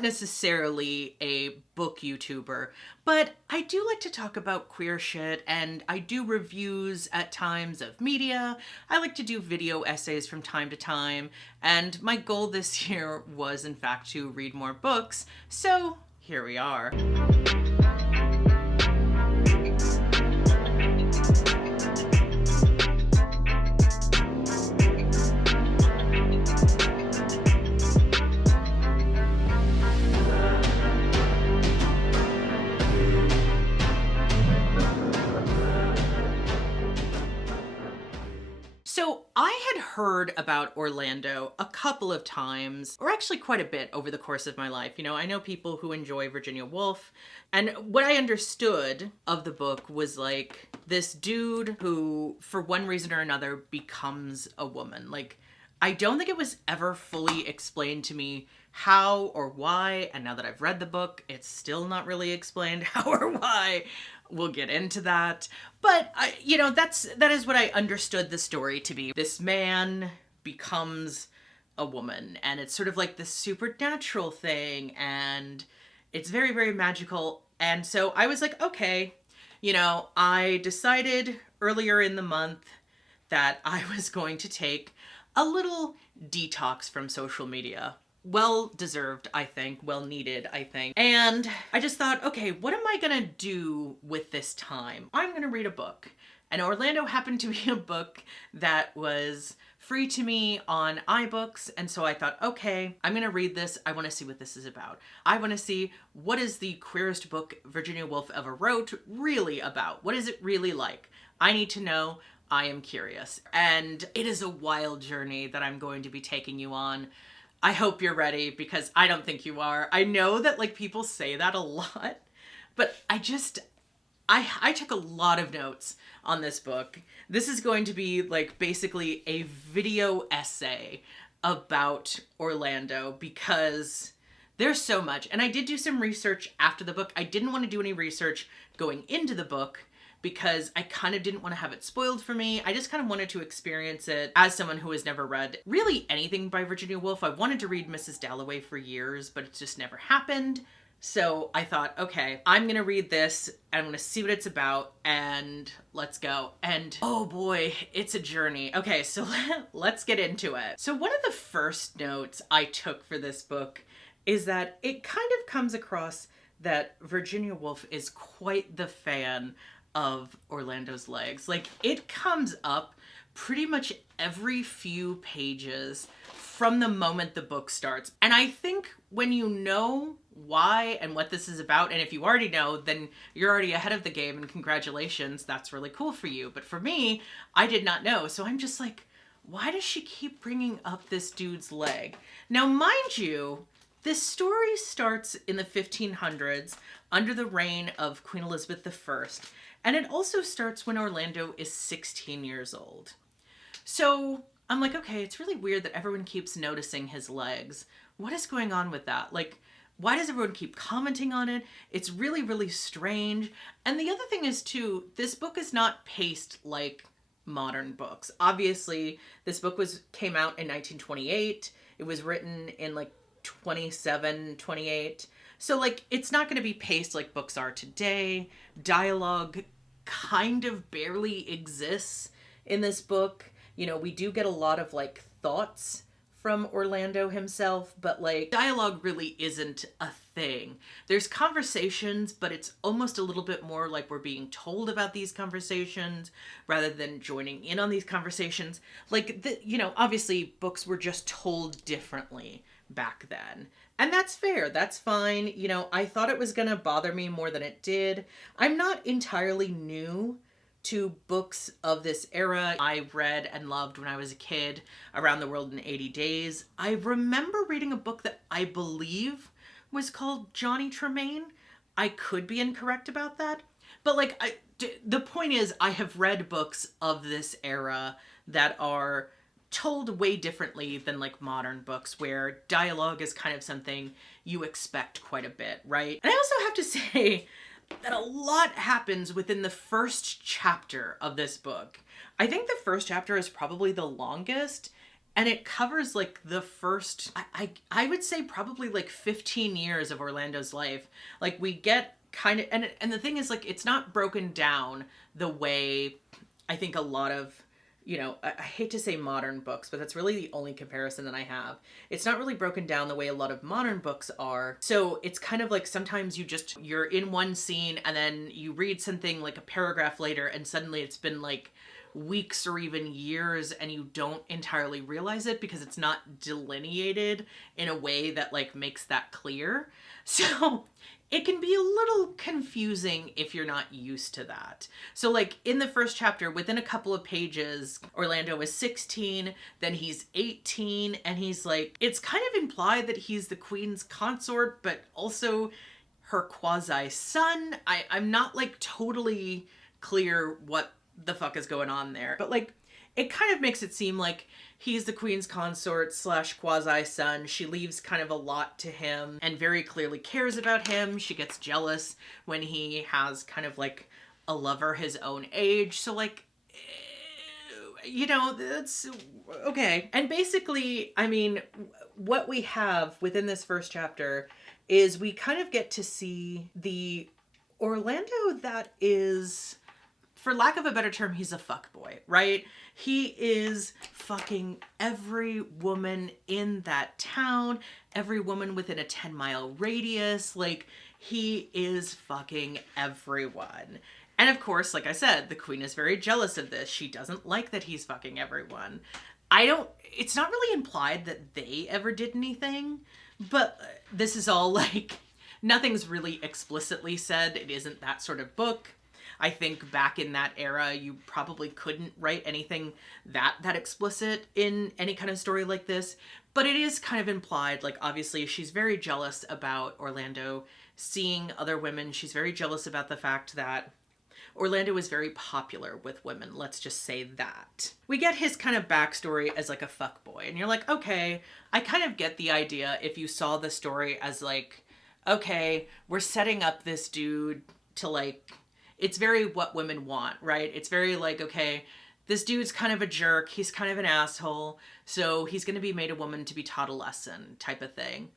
not necessarily a book YouTuber, but I do like to talk about queer shit, and I do reviews at times of media. I like to do video essays from time to time, and my goal this year was, in fact, to read more books, so here we are. So I had heard about Orlando a couple of times, or actually quite a bit over the course of my life. You know, I know people who enjoy Virginia Woolf, and what I understood of the book was like this dude who, for one reason or another, becomes a woman. Like, I don't think it was ever fully explained to me how or why, and now that I've read the book, it's still not really explained how or why. We'll get into that. But, that is what I understood the story to be. This man becomes a woman, and it's sort of like this supernatural thing, and it's very, very magical. And so I was like, okay, I decided earlier in the month that I was going to take a little detox from social media. Well deserved, I think. Well needed, I think. And I just thought, okay, what am I gonna do with this time? I'm gonna read a book. And Orlando happened to be a book that was free to me on iBooks. And so I thought, okay, I'm gonna read this. I wanna see what this is about. I wanna see, what is the queerest book Virginia Woolf ever wrote really about? What is it really like? I need to know. I am curious. And it is a wild journey that I'm going to be taking you on. I hope you're ready, because I don't think you are. I know that people say that a lot, but I took a lot of notes on this book. This is going to be basically a video essay about Orlando, because there's so much. And I did do some research after the book. I didn't want to do any research going into the book, because I kind of didn't want to have it spoiled for me. I just kind of wanted to experience it as someone who has never read really anything by Virginia Woolf. I wanted to read Mrs. Dalloway for years, but it just never happened. So I thought, okay, I'm going to read this, and I'm going to see what it's about, and let's go. And oh boy, it's a journey. Okay, so let's get into it. So one of the first notes I took for this book is that it kind of comes across that Virginia Woolf is quite the fan of Orlando's legs. It comes up pretty much every few pages from the moment the book starts. And I think when you know why and what this is about, and if you already know, then you're already ahead of the game, and congratulations, that's really cool for you. But for me, I did not know. So I'm just like, why does she keep bringing up this dude's leg? Now, mind you, this story starts in the 1500s under the reign of Queen Elizabeth I. And it also starts when Orlando is 16 years old. So I'm like, okay, it's really weird that everyone keeps noticing his legs. What is going on with that? Why does everyone keep commenting on it? It's really, really strange. And the other thing is too, this book is not paced like modern books. Obviously, this book came out in 1928. It was written in 27, 28. So it's not going to be paced like books are today. Dialogue kind of barely exists in this book. We do get a lot of thoughts from Orlando himself, but dialogue really isn't a thing. There's conversations, but it's almost a little bit more like we're being told about these conversations rather than joining in on these conversations. Obviously books were just told differently back then. And that's fair. That's fine. I thought it was going to bother me more than it did. I'm not entirely new to books of this era. I read and loved when I was a kid Around the World in 80 Days. I remember reading a book that I believe was called Johnny Tremaine. I could be incorrect about that. But the point is, I have read books of this era that are told way differently than modern books, where dialogue is kind of something you expect quite a bit, right? And I also have to say that a lot happens within the first chapter of this book. I think the first chapter is probably the longest, And it covers like the first, I would say probably like 15 years of Orlando's life. Like we get kind of, and the thing is like, it's not broken down the way I think a lot of, you know, I hate to say modern books, but that's really the only comparison that I have. It's not really broken down the way a lot of modern books are. So it's kind of like sometimes you're in one scene and then you read something like a paragraph later and suddenly it's been like weeks or even years and you don't entirely realize it because it's not delineated in a way that like makes that clear. So it can be a little confusing if you're not used to that. So like in the first chapter, within a couple of pages, Orlando is 16, then he's 18, and he's like, it's kind of implied that he's the queen's consort, but also her quasi-son. I'm not like totally clear what the fuck is going on there. But like, it kind of makes it seem like he's the queen's consort / quasi-son. She leaves kind of a lot to him and very clearly cares about him. She gets jealous when he has kind of like a lover his own age. So like, you know, that's okay. And basically, I mean, what we have within this first chapter is we kind of get to see the Orlando that is, for lack of a better term, he's a fuckboy, right? He is fucking every woman in that town, every woman within a 10-mile radius. Like, he is fucking everyone. And of course, like I said, the queen is very jealous of this. She doesn't like that he's fucking everyone. It's not really implied that they ever did anything, but this is all like, nothing's really explicitly said. It isn't that sort of book. I think back in that era, you probably couldn't write anything that explicit in any kind of story like this. But it is kind of implied, like obviously she's very jealous about Orlando seeing other women. She's very jealous about the fact that Orlando is very popular with women. Let's just say that. We get his kind of backstory as like a fuckboy. And you're like, okay, I kind of get the idea if you saw the story as like, okay, we're setting up this dude to like, it's very what women want, right? It's very like, okay, this dude's kind of a jerk. He's kind of an asshole. So he's going to be made a woman to be taught a lesson type of thing.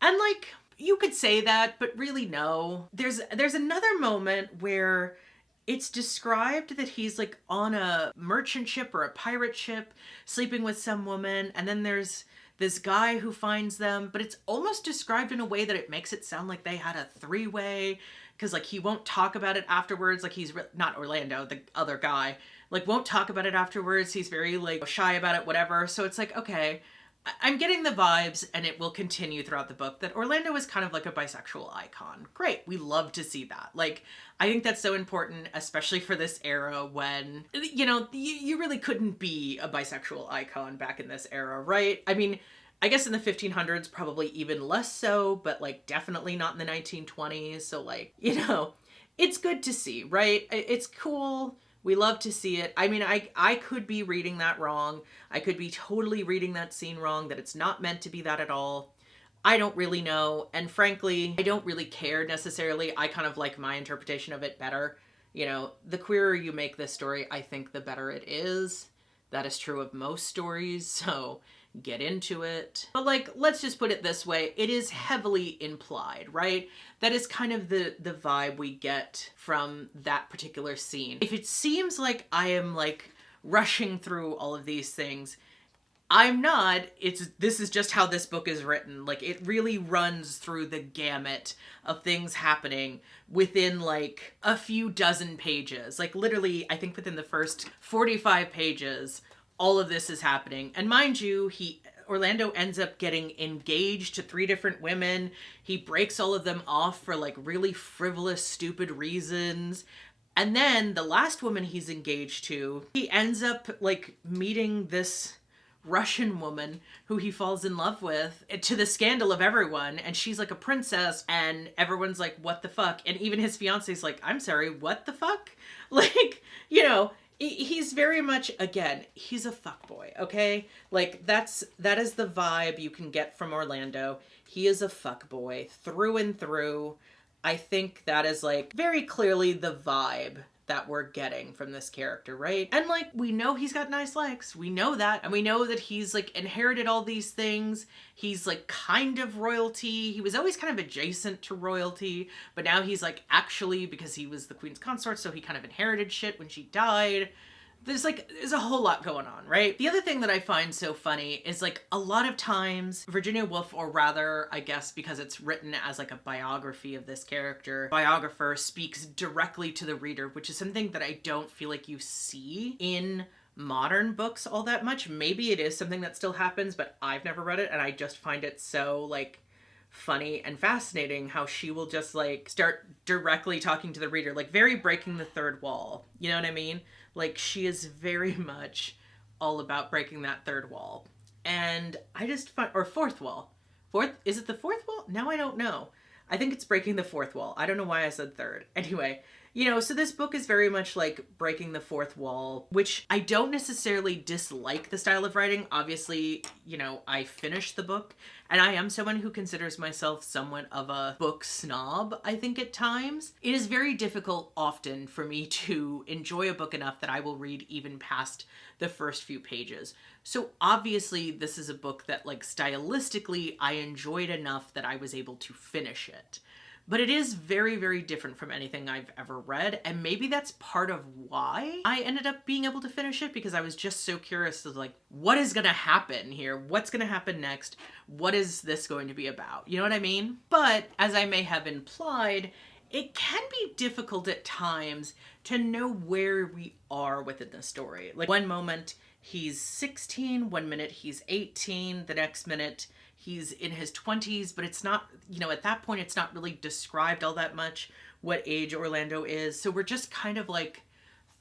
And like, you could say that, but really no. There's another moment where it's described that he's like on a merchant ship or a pirate ship sleeping with some woman. And then there's this guy who finds them, but it's almost described in a way that it makes it sound like they had a three-way. Because, like, he won't talk about it afterwards. Like, he's not Orlando, the other guy. Like, won't talk about it afterwards. He's very, like, shy about it, whatever. So it's like, okay, I'm getting the vibes, and it will continue throughout the book, that Orlando is kind of like a bisexual icon. Great. We love to see that. Like, I think that's so important, especially for this era when, you know, you really couldn't be a bisexual icon back in this era, right? I mean, I guess in the 1500s, probably even less so, but like definitely not in the 1920s. So like, you know, it's good to see, right? It's cool. We love to see it. I mean, I could be reading that wrong. I could be totally reading that scene wrong, that it's not meant to be that at all. I don't really know. And frankly, I don't really care necessarily. I kind of like my interpretation of it better. You know, the queerer you make this story, I think the better it is. That is true of most stories. So get into it. But like, let's just put it this way. It is heavily implied, right? That is kind of the vibe we get from that particular scene. If it seems like I am like rushing through all of these things, I'm not. This is just how this book is written. Like, it really runs through the gamut of things happening within like a few dozen pages. Like literally, I think within the first 45 pages, all of this is happening. And mind you, Orlando ends up getting engaged to 3 different women. He breaks all of them off for like really frivolous, stupid reasons. And then the last woman he's engaged to, he ends up like meeting this Russian woman who he falls in love with, to the scandal of everyone. And she's like a princess and everyone's like, what the fuck? And even his fiance's like, I'm sorry, what the fuck? Like, you know, he's very much, again, he's a fuckboy, okay? Like, that is the vibe you can get from Orlando. He is a fuckboy through and through. I think that is like very clearly the vibe that we're getting from this character, right? And like, we know he's got nice legs. We know that. And we know that he's like inherited all these things. He's like kind of royalty. He was always kind of adjacent to royalty, but now he's like actually, because he was the queen's consort, so he kind of inherited shit when she died. There's a whole lot going on, right? The other thing that I find so funny is like a lot of times Virginia Woolf, or rather, I guess because it's written as like a biography of this character, biographer speaks directly to the reader, which is something that I don't feel like you see in modern books all that much. Maybe it is something that still happens, but I've never read it, and I just find it so like funny and fascinating how she will just like start directly talking to the reader, like very breaking the third wall. You know what I mean? Like, she is very much all about breaking that third wall. And I just find, or fourth wall. Is it the fourth wall? Now I don't know. I think it's breaking the fourth wall. I don't know why I said third. Anyway, you know, so this book is very much like breaking the fourth wall, which I don't necessarily dislike the style of writing. Obviously, you know, I finished the book, and I am someone who considers myself somewhat of a book snob, I think, at times. It is very difficult often for me to enjoy a book enough that I will read even past the first few pages. So obviously this is a book that like stylistically I enjoyed enough that I was able to finish it. But it is very, very different from anything I've ever read. And maybe that's part of why I ended up being able to finish it, because I was just so curious of like, what is going to happen here? What's going to happen next? What is this going to be about? You know what I mean? But as I may have implied, it can be difficult at times to know where we are within the story. Like, one moment he's 16, one minute he's 18, the next minute he's in his 20s, but it's not, you know, at that point, it's not really described all that much what age Orlando is. So we're just kind of like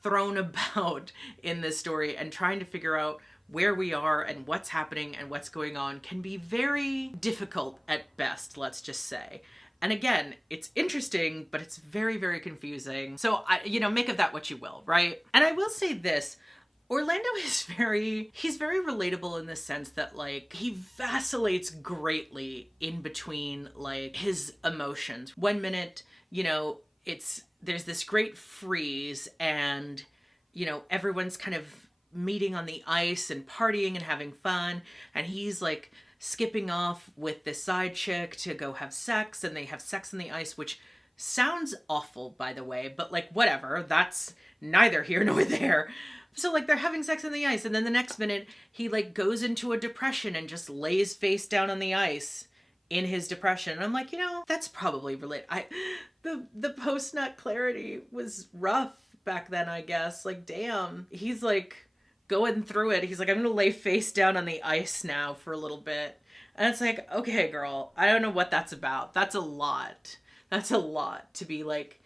thrown about in this story, and trying to figure out where we are and what's happening and what's going on can be very difficult at best, let's just say. And again, it's interesting, but it's very, very confusing. So, you know, make of that what you will, right? And I will say this, Orlando is he's very relatable in the sense that like he vacillates greatly in between like his emotions. One minute, you know, there's this great freeze and, you know, everyone's kind of meeting on the ice and partying and having fun. And he's like skipping off with this side chick to go have sex, and they have sex on the ice, which sounds awful, by the way, but like whatever, that's neither here nor there. So like they're having sex on the ice, and then the next minute he like goes into a depression and just lays face down on the ice in his depression. And I'm like, you know, that's probably related. The post-nut clarity was rough back then, I guess. Like, damn, he's like going through it. He's like, I'm gonna lay face down on the ice now for a little bit. And it's like, okay, girl, I don't know what that's about. That's a lot. That's a lot to be like,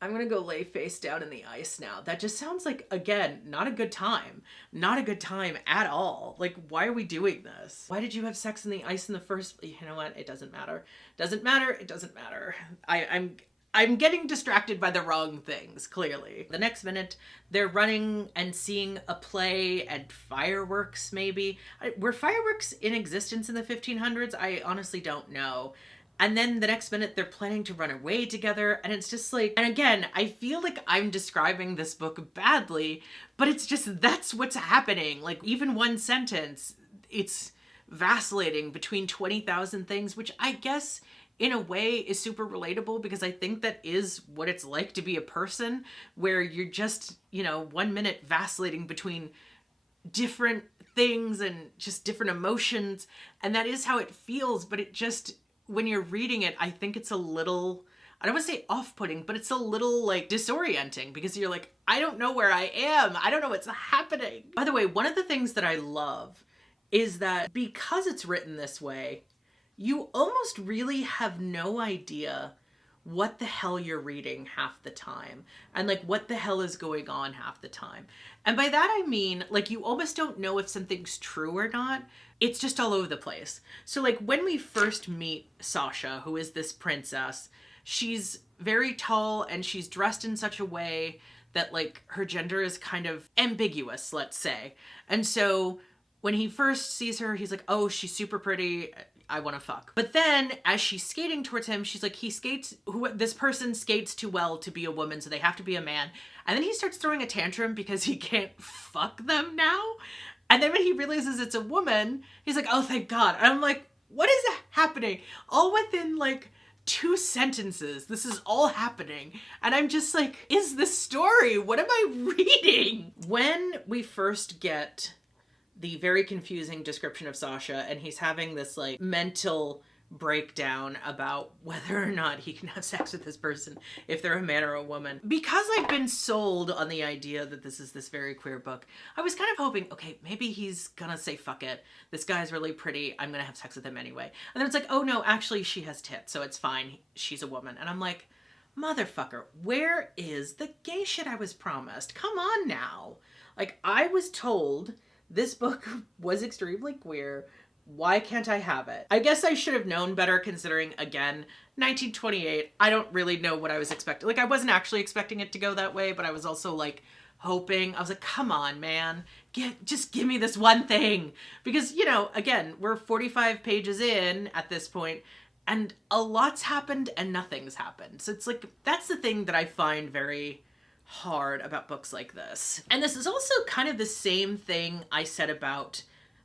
I'm gonna go lay face down in the ice now. That just sounds like, again, not a good time. Not a good time at all. Like, why are we doing this? Why did you have sex in the ice in the first... You know what? It doesn't matter. Doesn't matter. It doesn't matter. I'm getting distracted by the wrong things, clearly. The next minute, they're running and seeing a play and fireworks, maybe. Were fireworks in existence in the 1500s? I honestly don't know. And then the next minute they're planning to run away together. And it's just like, and again, I feel like I'm describing this book badly, but it's just, that's what's happening. Like, even one sentence, it's vacillating between 20,000 things, which I guess in a way is super relatable, because I think that is what it's like to be a person, where you're just, you know, 1 minute vacillating between different things and just different emotions. And that is how it feels, but it just, when you're reading it, I think it's a little, I don't want to say off-putting, but it's a little like disorienting, because you're like, I don't know where I am. I don't know what's happening. By the way, one of the things that I love is that because it's written this way, you almost really have no idea what the hell you're reading half the time, and like what the hell is going on half the time. And by that I mean, like, you almost don't know if something's true or not. It's just all over the place. So like when we first meet Sasha, who is this princess, she's very tall and she's dressed in such a way that like her gender is kind of ambiguous, let's say. And so when he first sees her, he's like, oh, she's super pretty. I want to fuck. But then as she's skating towards him, she's like, this person skates too well to be a woman, so they have to be a man. And then he starts throwing a tantrum because he can't fuck them now. And then when he realizes it's a woman, he's like, oh, thank God. And I'm like, what is happening? All within like 2 sentences. This is all happening. And I'm just like, is this story? What am I reading? When we first get the very confusing description of Sasha, and he's having this like mental breakdown about whether or not he can have sex with this person, if they're a man or a woman. Because I've been sold on the idea that this is this very queer book, I was kind of hoping, okay, maybe he's gonna say, fuck it. This guy's really pretty. I'm gonna have sex with him anyway. And then it's like, oh no, actually she has tits, so it's fine. She's a woman. And I'm like, motherfucker, where is the gay shit I was promised? Come on now. Like, I was told this book was extremely queer. Why can't I have it? I guess I should have known better, considering, again, 1928. I don't really know what I was expecting. Like, I wasn't actually expecting it to go that way, but I was also like hoping. I was like, come on, man. Just give me this one thing. Because, you know, again, we're 45 pages in at this point, and a lot's happened and nothing's happened. So it's like, that's the thing that I find very hard about books like this. And this is also kind of the same thing I said about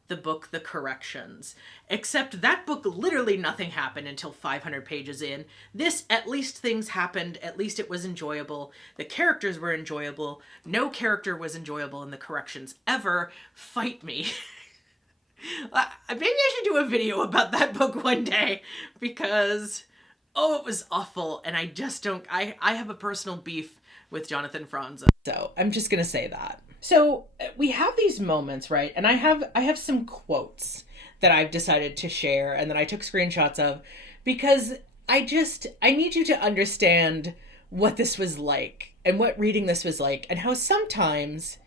the book The Corrections, except that book literally nothing happened until 500 pages in. This, at least things happened, at least it was enjoyable. The characters were enjoyable. No character was enjoyable in The Corrections ever. Fight me. Maybe I should do a video about that book one day, because oh, it was awful, and I just don't, I have a personal beef with Jonathan Franzen. So I'm just gonna say that. So we have these moments, right? And I have some quotes that I've decided to share and that I took screenshots of, because I need you to understand what this was like and what reading this was like, and how sometimes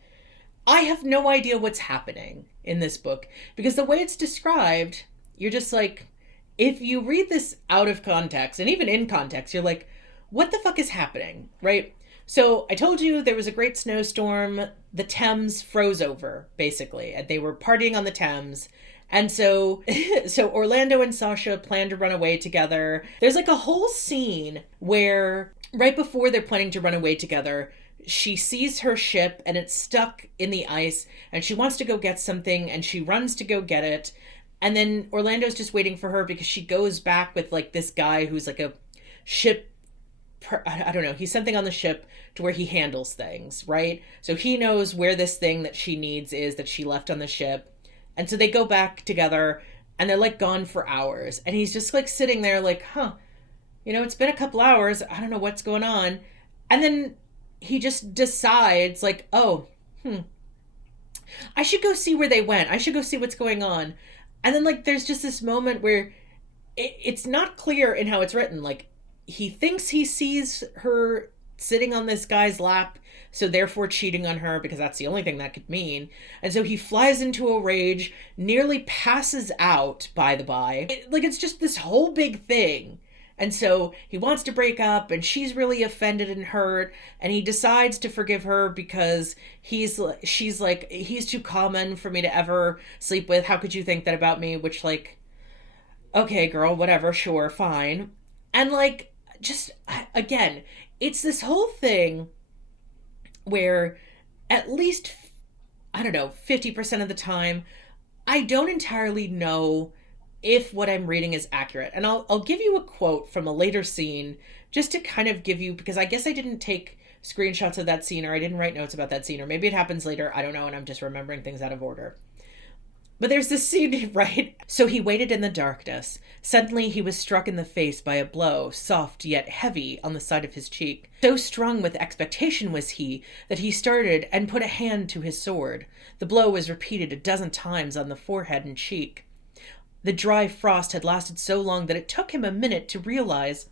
I have no idea what's happening in this book, because the way it's described, you're just like, if you read this out of context, and even in context, you're like, what the fuck is happening, right? So I told you there was a great snowstorm. The Thames froze over, basically, and they were partying on the Thames. And so Orlando and Sasha plan to run away together. There's like a whole scene where right before they're planning to run away together, she sees her ship and it's stuck in the ice, and she wants to go get something, and she runs to go get it. And then Orlando's just waiting for her, because she goes back with like this guy who's like a ship, I don't know, he's something on the ship to where he handles things, right? So he knows where this thing that she needs is that she left on the ship. And so they go back together, and they're like gone for hours. And he's just like sitting there like, you know, it's been a couple hours. I don't know what's going on. And then he just decides like, I should go see where they went. I should go see what's going on. And then like, there's just this moment where it's not clear in how it's written. Like, he thinks he sees her sitting on this guy's lap, so therefore cheating on her, because that's the only thing that could mean. And so he flies into a rage, nearly passes out, by the by. It's just this whole big thing. And so he wants to break up, and she's really offended and hurt, and he decides to forgive her because she's like, he's too common for me to ever sleep with. How could you think that about me? Which, like, okay, girl, whatever, sure, fine. And like, just, again, it's this whole thing where at least, I don't know, 50% of the time, I don't entirely know if what I'm reading is accurate. And I'll give you a quote from a later scene just to kind of give you, because I guess I didn't take screenshots of that scene, or I didn't write notes about that scene, or maybe it happens later, I don't know, and I'm just remembering things out of order. But there's this scene, right? So he waited in the darkness. Suddenly he was struck in the face by a blow, soft yet heavy, on the side of his cheek. So strung with expectation was he, that he started and put a hand to his sword. The blow was repeated 12 times on the forehead and cheek. The dry frost had lasted so long that it took him a minute to realize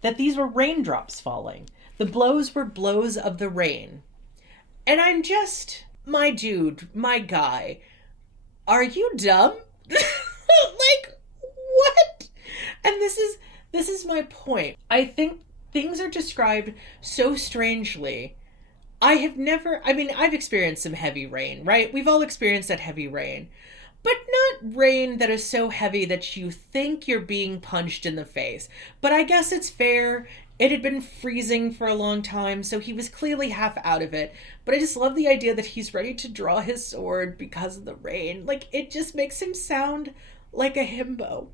that these were raindrops falling. The blows were blows of the rain. And I'm just, my dude, my guy, are you dumb? Like, what? And this is my point. I think things are described so strangely. I've experienced some heavy rain, right? We've all experienced that heavy rain. but not rain that is so heavy that you think you're being punched in the face. But I guess it's fair. It had been freezing for a long time, so he was clearly half out of it. But I just love the idea that he's ready to draw his sword because of the rain. Like, it just makes him sound like a himbo.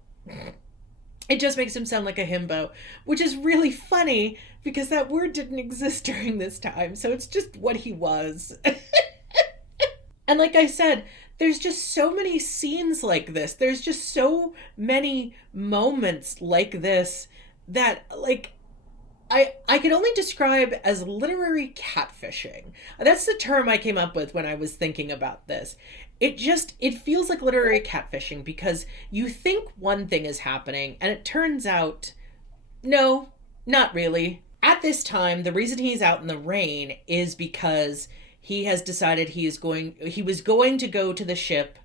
It just makes him sound like a himbo, which is really funny because that word didn't exist during this time. So it's just what he was. And like I said, there's just so many scenes like this. There's just so many moments like this that, like, I can only describe as literary catfishing. That's the term I came up with when I was thinking about this. It feels like literary catfishing because you think one thing is happening and it turns out, no, not really. At this time, the reason he's out in the rain is because he has decided he was going to go to the ship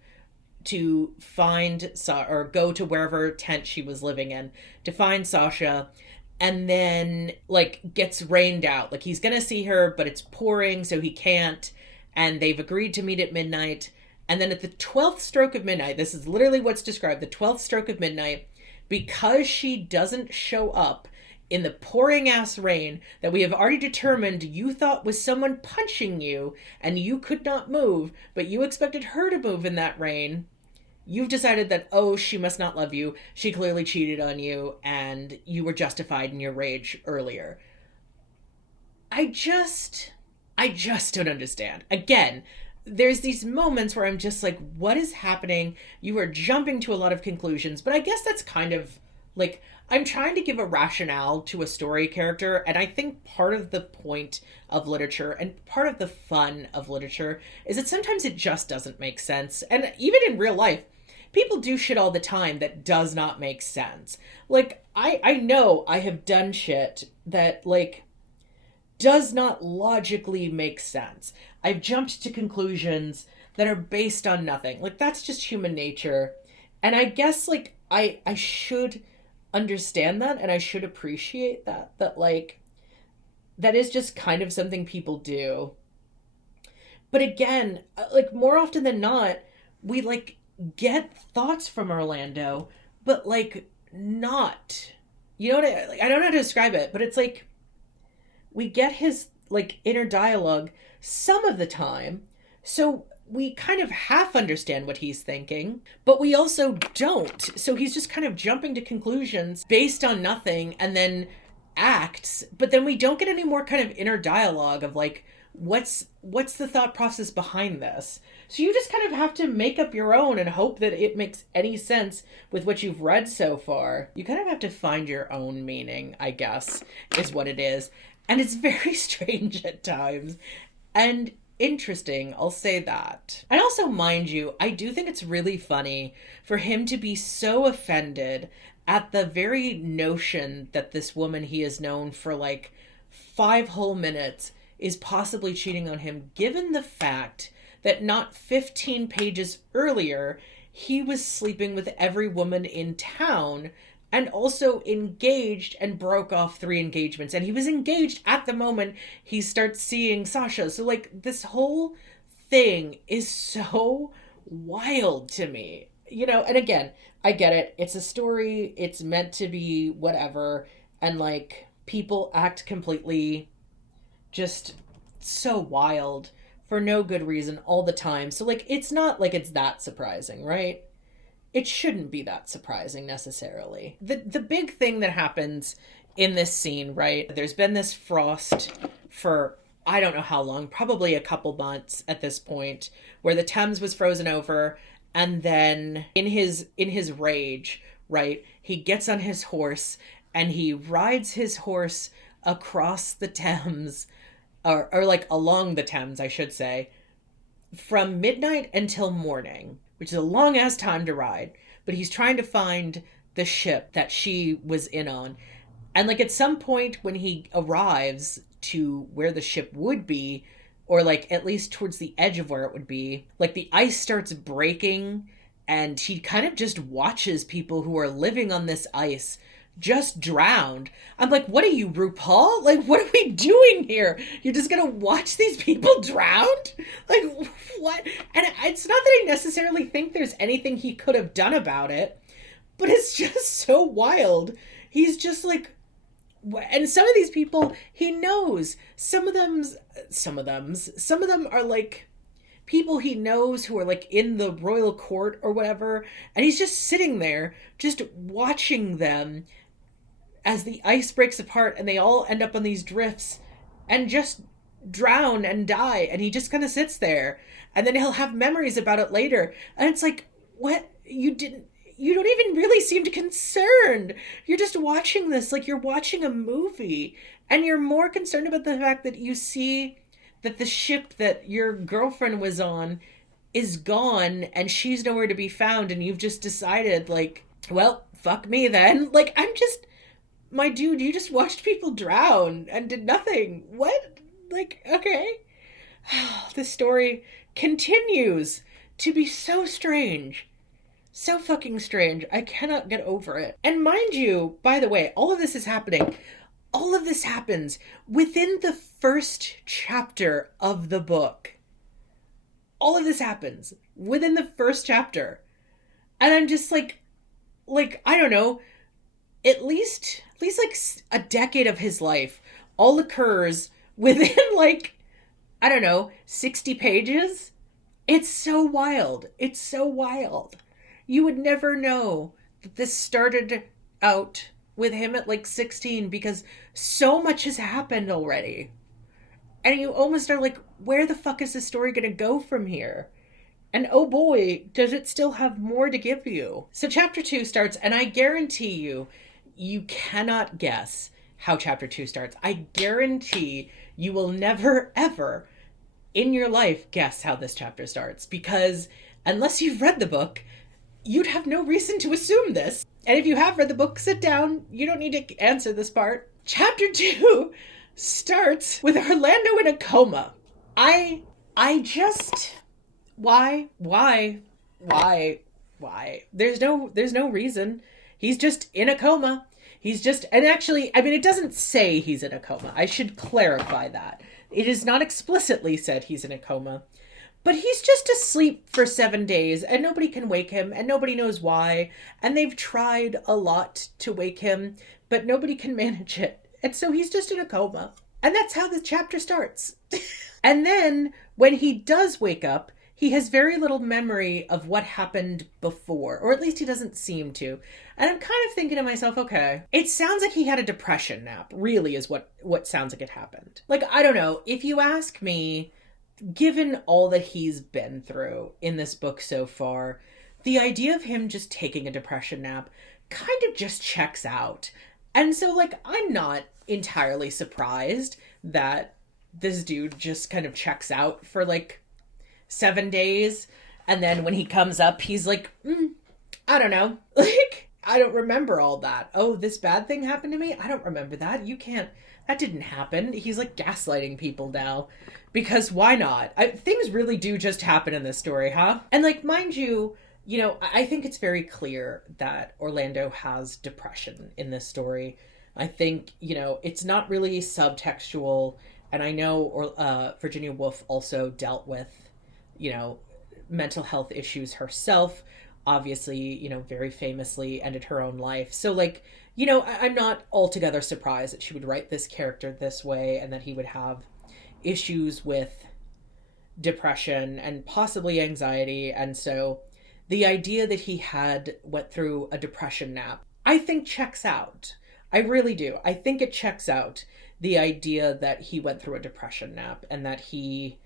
to find, or go to wherever tent she was living in to find Sasha, and then, like, gets rained out. Like, he's gonna see her, but it's pouring, so he can't, and they've agreed to meet at midnight, and then at the 12th stroke of midnight, this is literally what's described, the 12th stroke of midnight, because she doesn't show up in the pouring ass rain that we have already determined you thought was someone punching you, and you could not move, but you expected her to move in that rain, you've decided that, oh, she must not love you. She clearly cheated on you, and you were justified in your rage earlier. I just don't understand. Again, there's these moments where I'm just like, what is happening? You are jumping to a lot of conclusions, but I guess that's kind of, like, I'm trying to give a rationale to a story character, and I think part of the point of literature and part of the fun of literature is that sometimes it just doesn't make sense. And even in real life, people do shit all the time that does not make sense. Like, I know I have done shit that, like, does not logically make sense. I've jumped to conclusions that are based on nothing. Like, that's just human nature. And I guess, like, I should understand that, and I should appreciate that, like, that is just kind of something people do. But again, like, more often than not, we, like, get thoughts from Orlando, but, like, not, you know what I don't know how to describe it, but it's like we get his, like, inner dialogue some of the time, so we kind of half understand what he's thinking, but we also don't. So he's just kind of jumping to conclusions based on nothing and then acts, but then we don't get any more kind of inner dialogue of, like, what's the thought process behind this. So you just kind of have to make up your own and hope that it makes any sense with what you've read so far. You kind of have to find your own meaning, I guess, is what it is. And it's very strange at times. And interesting, I'll say that. And also, mind you, I do think it's really funny for him to be so offended at the very notion that this woman he has known for, like, 5 whole minutes is possibly cheating on him, given the fact that not 15 pages earlier, he was sleeping with every woman in town and also engaged and broke off 3 engagements. And he was engaged at the moment he starts seeing Sasha. So, like, this whole thing is so wild to me, you know? And again, I get it. It's a story. It's meant to be whatever. And, like, people act completely just so wild for no good reason all the time. So, like, it's not like it's that surprising, right? It shouldn't be that surprising necessarily. The big thing that happens in this scene, right? There's been this frost for I don't know how long, probably a couple months at this point, where the Thames was frozen over, and then in his rage, right, he gets on his horse and he rides his horse across the Thames, or like along the Thames, I should say, from midnight until morning, which is a long ass time to ride, but he's trying to find the ship that she was in on. And, like, at some point when he arrives to where the ship would be, or, like, at least towards the edge of where it would be, like, the ice starts breaking, and he kind of just watches people who are living on this ice just drowned. I'm like, what are you, RuPaul? Like, what are we doing here? You're just gonna watch these people drown? Like, what? And it's not that I necessarily think there's anything he could have done about it, but it's just so wild. He's just like, and some of these people he knows. Some of them are like people he knows who are like in the royal court or whatever, and he's just sitting there just watching them as the ice breaks apart and they all end up on these drifts and just drown and die, and he just kind of sits there, and then he'll have memories about it later, and it's like, what? You don't even really seem concerned. You're just watching this like you're watching a movie, and you're more concerned about the fact that you see that the ship that your girlfriend was on is gone and she's nowhere to be found, and you've just decided, like, well, fuck me then. Like, I'm just, my dude, you just watched people drown and did nothing. What? Like, okay. This story continues to be so strange. So fucking strange. I cannot get over it. And mind you, by the way, all of this happens within the first chapter of the book. All of this happens within the first chapter. And I'm just like, I don't know, at least like a decade of his life all occurs within like, I don't know, 60 pages. It's so wild. It's so wild. You would never know that this started out with him at like 16, because so much has happened already. And you almost are like, where the fuck is this story going to go from here? And oh boy, does it still have more to give you. So chapter 2 starts, and I guarantee you cannot guess how chapter 2 starts. I guarantee you will never, ever in your life guess how this chapter starts, because unless you've read the book, you'd have no reason to assume this. And if you have read the book, sit down. You don't need to answer this part. Chapter 2 starts with Orlando in a coma. I just, why? There's no reason. He's just in a coma. And actually, I mean, it doesn't say he's in a coma. I should clarify that. It is not explicitly said he's in a coma. But he's just asleep for 7 days, and nobody can wake him, and nobody knows why. And they've tried a lot to wake him, but nobody can manage it. And so he's just in a coma. And that's how the chapter starts. And then when he does wake up, he has very little memory of what happened before, or at least he doesn't seem to. And I'm kind of thinking to myself, okay, it sounds like he had a depression nap, really is what sounds like it happened. Like, I don't know, if you ask me, given all that he's been through in this book so far, the idea of him just taking a depression nap kind of just checks out. And so, like, I'm not entirely surprised that this dude just kind of checks out for, like, 7 days. And then when he comes up, he's like, I don't know. Like, I don't remember all that. Oh, this bad thing happened to me? I don't remember that. That didn't happen. He's like gaslighting people now. Because why not? Things really do just happen in this story, huh? And like, mind you, I think it's very clear that Orlando has depression in this story. I think, it's not really subtextual. And I know Virginia Woolf also dealt with, mental health issues herself. Obviously, very famously ended her own life. So like, I'm not altogether surprised that she would write this character this way and that he would have issues with depression and possibly anxiety. And so the idea that he went through a depression nap, I think checks out. I really do. I think it checks out, the idea that he went through a depression nap and that he,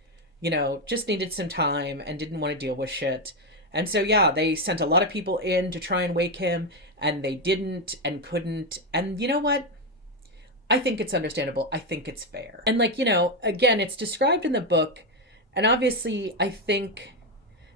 just needed some time and didn't want to deal with shit. And so, yeah, they sent a lot of people in to try and wake him, and they didn't and couldn't. And you know what? I think it's understandable. I think it's fair. And like, again, it's described in the book, and obviously I think,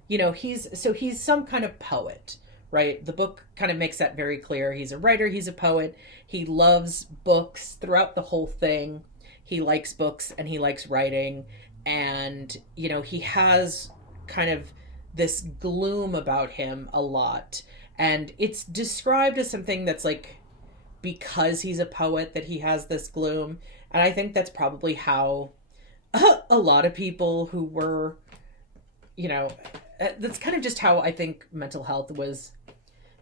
he's some kind of poet, right? The book kind of makes that very clear. He's a writer, he's a poet. He loves books throughout the whole thing. He likes books and he likes writing. And, he has kind of this gloom about him a lot. And it's described as something that's like because he's a poet that he has this gloom. And I think that's probably how a lot of people who were, you know, that's kind of just how I think mental health was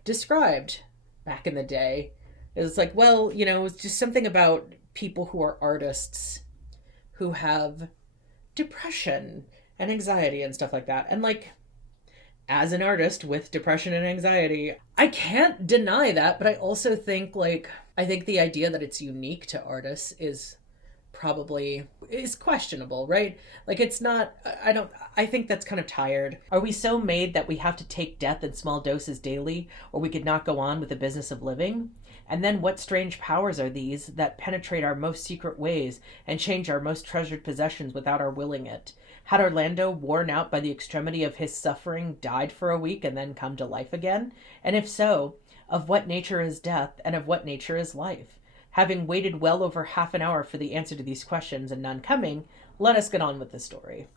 described back in the day. It's like, well, you know, it's just something about people who are artists who have depression and anxiety and stuff like that. And like, as an artist with depression and anxiety, I can't deny that, but I also think like, I think the idea that it's unique to artists is questionable, right? Like, it's not, I think that's kind of tired. Are we so made that we have to take death in small doses daily, or we could not go on with the business of living? And then what strange powers are these that penetrate our most secret ways and change our most treasured possessions without our willing it? Had Orlando, worn out by the extremity of his suffering, died for a week and then come to life again? And if so, of what nature is death and of what nature is life? Having waited well over half an hour for the answer to these questions and none coming, let us get on with the story.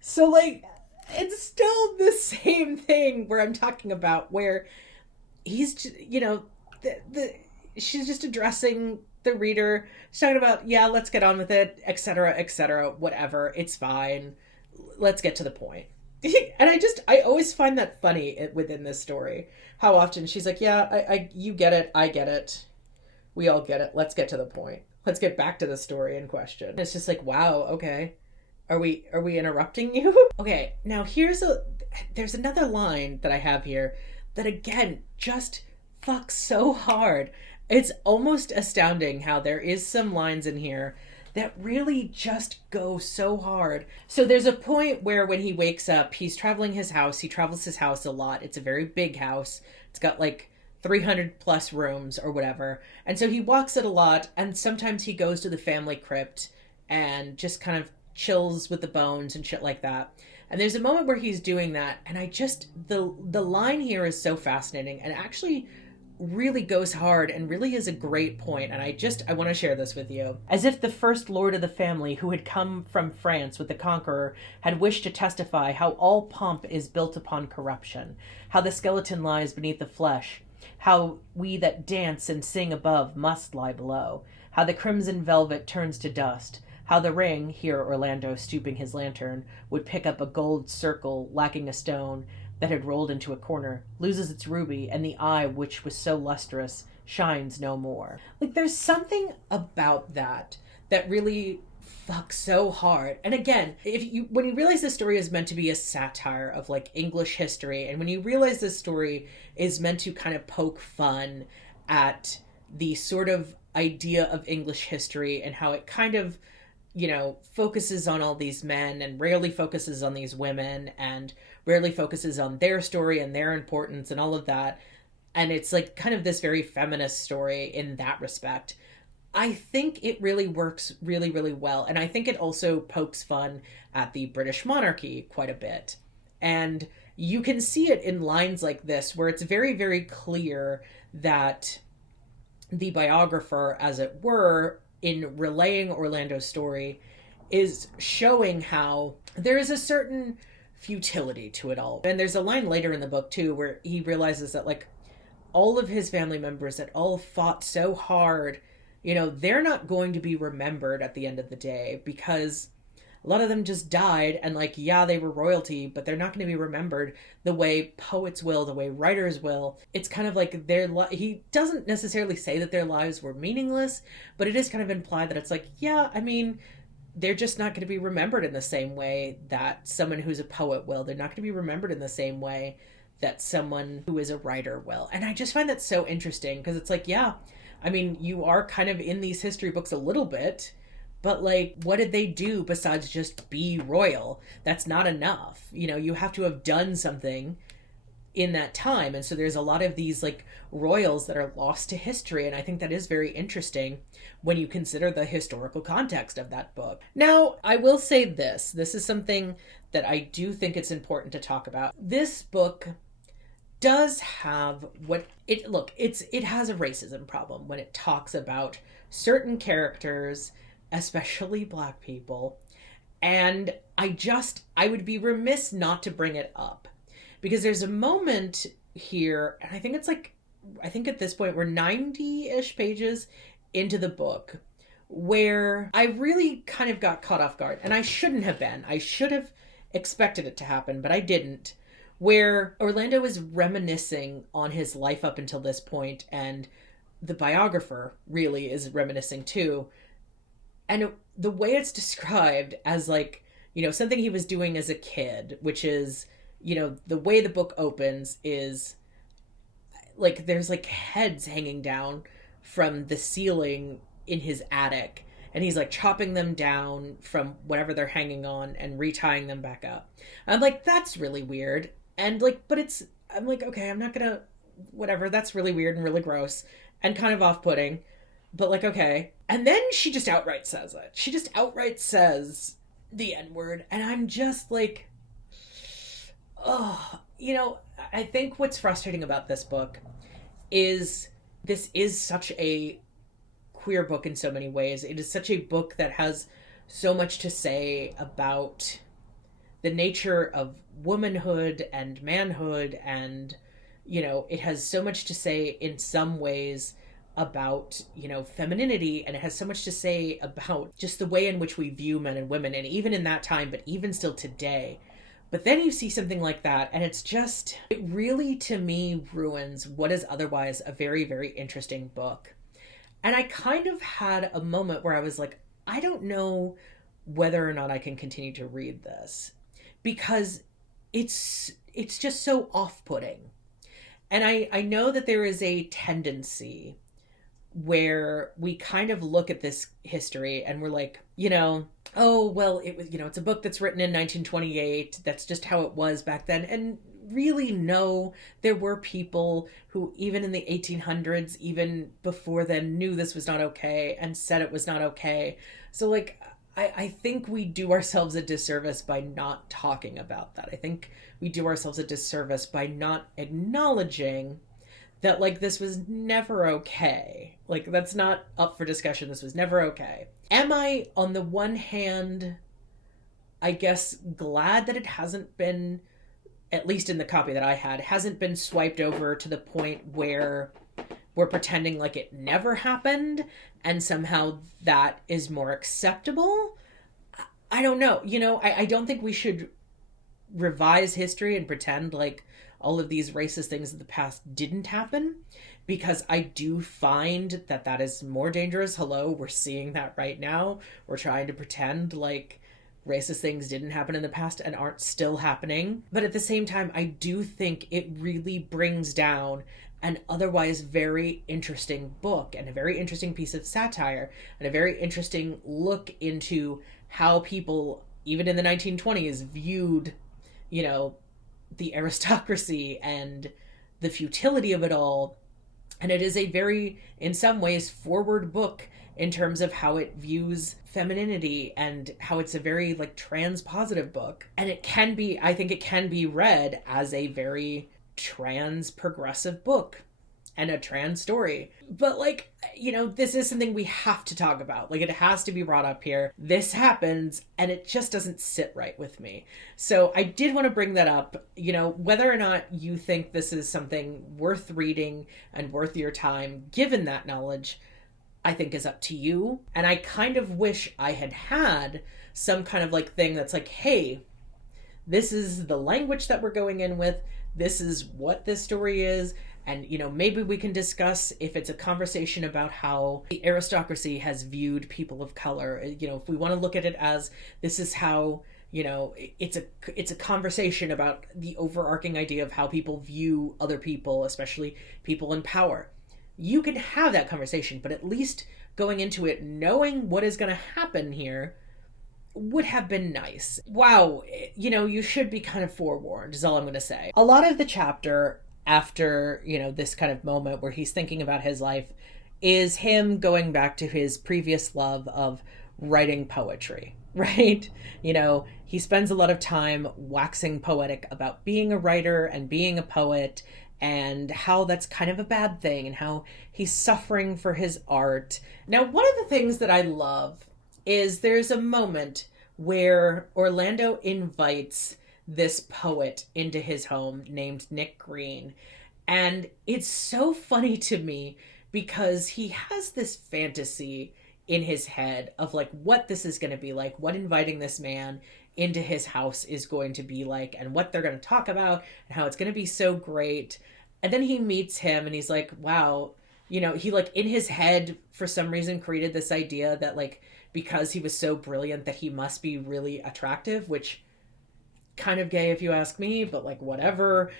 So, like, it's still the same thing where I'm talking about where he's, you know, she's just addressing the reader. She's talking about, yeah, let's get on with it, etc., whatever. It's fine. Let's get to the point. And I always find that funny within this story. How often she's like, yeah, you get it. I get it. We all get it. Let's get to the point. Let's get back to the story in question. It's just like, wow, okay. Are we interrupting you? Okay, now there's another line that I have here that again just fucks so hard. It's almost astounding how there is some lines in here that really just go so hard. So there's a point where when he wakes up, he's traveling his house. He travels his house a lot. It's a very big house. It's got like 300 plus rooms or whatever. And so he walks it a lot, and sometimes he goes to the family crypt and just kind of chills with the bones and shit like that. And there's a moment where he's doing that, and the line here is so fascinating and actually really goes hard and really is a great point. And I want to share this with you. As if the first lord of the family, who had come from France with the conqueror, had wished to testify how all pomp is built upon corruption, how the skeleton lies beneath the flesh, how we that dance and sing above must lie below, how the crimson velvet turns to dust, how the ring, here Orlando stooping his lantern, would pick up a gold circle lacking a stone that had rolled into a corner, loses its ruby, and the eye which was so lustrous shines no more. Like, there's something about that really fucks so hard. And again, when you realize this story is meant to be a satire of like English history, and when you realize this story is meant to kind of poke fun at the sort of idea of English history and how it kind of, you know, focuses on all these men and rarely focuses on these women and rarely focuses on their story and their importance and all of that. And it's like kind of this very feminist story in that respect. I think it really works really, really well. And I think it also pokes fun at the British monarchy quite a bit. And you can see it in lines like this, where it's very, very clear that the biographer, as it were, in relaying Orlando's story, is showing how there is a certain futility to it all. And there's a line later in the book, too, where he realizes that, like, all of his family members that all fought so hard, you know, they're not going to be remembered at the end of the day, because a lot of them just died, and like, yeah, they were royalty, but they're not going to be remembered the way poets will, the way writers will. It's kind of like he doesn't necessarily say that their lives were meaningless, but it is kind of implied that it's like, yeah, I mean, they're just not going to be remembered in the same way that someone who's a poet will. They're not going to be remembered in the same way that someone who is a writer will. And I just find that so interesting, because it's like, yeah, I mean, you are kind of in these history books a little bit, but like, what did they do besides just be royal? That's not enough. You know, you have to have done something in that time. And so there's a lot of these like royals that are lost to history. And I think that is very interesting when you consider the historical context of that book. Now, I will say this is something that I do think it's important to talk about. This book does have it has a racism problem when it talks about certain characters, especially Black people. And I would be remiss not to bring it up, because there's a moment here, and I think it's like I think at this point we're 90-ish pages into the book, where I really kind of got caught off guard. And I shouldn't have been. I should have expected it to happen, but I didn't. Where Orlando is reminiscing on his life up until this point, and the biographer really is reminiscing too. And the way it's described as, like, you know, something he was doing as a kid, which is, you know, the way the book opens is like there's like heads hanging down from the ceiling in his attic, and he's like chopping them down from whatever they're hanging on and retying them back up. I'm like, that's really weird. And like, but I'm like, okay, I'm not gonna, whatever, that's really weird and really gross and kind of off-putting, but like, okay. And then she just outright says it. She just outright says the N-word, and I'm just like, oh, you know, I think what's frustrating about this book is this is such a queer book in so many ways. It is such a book that has so much to say about the nature of womanhood and manhood, and, you know, it has so much to say in some ways about, you know, femininity, and it has so much to say about just the way in which we view men and women, and even in that time, but even still today. But then you see something like that, and it's just, it really, to me, ruins what is otherwise a very, very interesting book. And I kind of had a moment where I was like, I don't know whether or not I can continue to read this, because it's just so off-putting. And I know that there is a tendency where we kind of look at this history and we're like, you know, oh, well, it was, you know, it's a book that's written in 1928. That's just how it was back then. And really, no, there were people who, even in the 1800s, even before then, knew this was not okay and said it was not okay. So, like, I think we do ourselves a disservice by not talking about that. I think we do ourselves a disservice by not acknowledging that, like, this was never okay. Like, that's not up for discussion. This was never okay. Am I, on the one hand, I guess, glad that it hasn't been, at least in the copy that I had, hasn't been swiped over to the point where we're pretending like it never happened and somehow that is more acceptable? I don't know. You know, I don't think we should revise history and pretend like all of these racist things in the past didn't happen, because I do find that that is more dangerous. Hello, we're seeing that right now. We're trying to pretend like racist things didn't happen in the past and aren't still happening. But at the same time, I do think it really brings down an otherwise very interesting book and a very interesting piece of satire and a very interesting look into how people, even in the 1920s, viewed, you know, the aristocracy and the futility of it all. And it is a very, in some ways, forward book in terms of how it views femininity and how it's a very, like, trans positive book. And it can be, I think it can be read as a very trans progressive book and a trans story. But, like, you know, this is something we have to talk about. Like, it has to be brought up here. This happens, and it just doesn't sit right with me. So I did want to bring that up. You know, whether or not you think this is something worth reading and worth your time, given that knowledge, I think is up to you. And I kind of wish I had had some kind of, like, thing that's like, hey, this is the language that we're going in with. This is what this story is. And, you know, maybe we can discuss if it's a conversation about how the aristocracy has viewed people of color. You know, if we want to look at it as this is how, you know, it's a conversation about the overarching idea of how people view other people, especially people in power. You can have that conversation, but at least going into it knowing what is going to happen here would have been nice. Wow, you know, you should be kind of forewarned is all I'm going to say. A lot of the chapter after, you know, this kind of moment where he's thinking about his life is him going back to his previous love of writing poetry, right? You know, he spends a lot of time waxing poetic about being a writer and being a poet and how that's kind of a bad thing and how he's suffering for his art. Now, one of the things that I love is there's a moment where Orlando invites this poet into his home named Nick Green. And it's so funny to me because he has this fantasy in his head of like what this is going to be like, what inviting this man into his house is going to be like, and what they're going to talk about, and how it's going to be so great. And then he meets him and he's like, wow, he like in his head for some reason created this idea that like because he was so brilliant that he must be really attractive, which kind of gay if you ask me, but like whatever.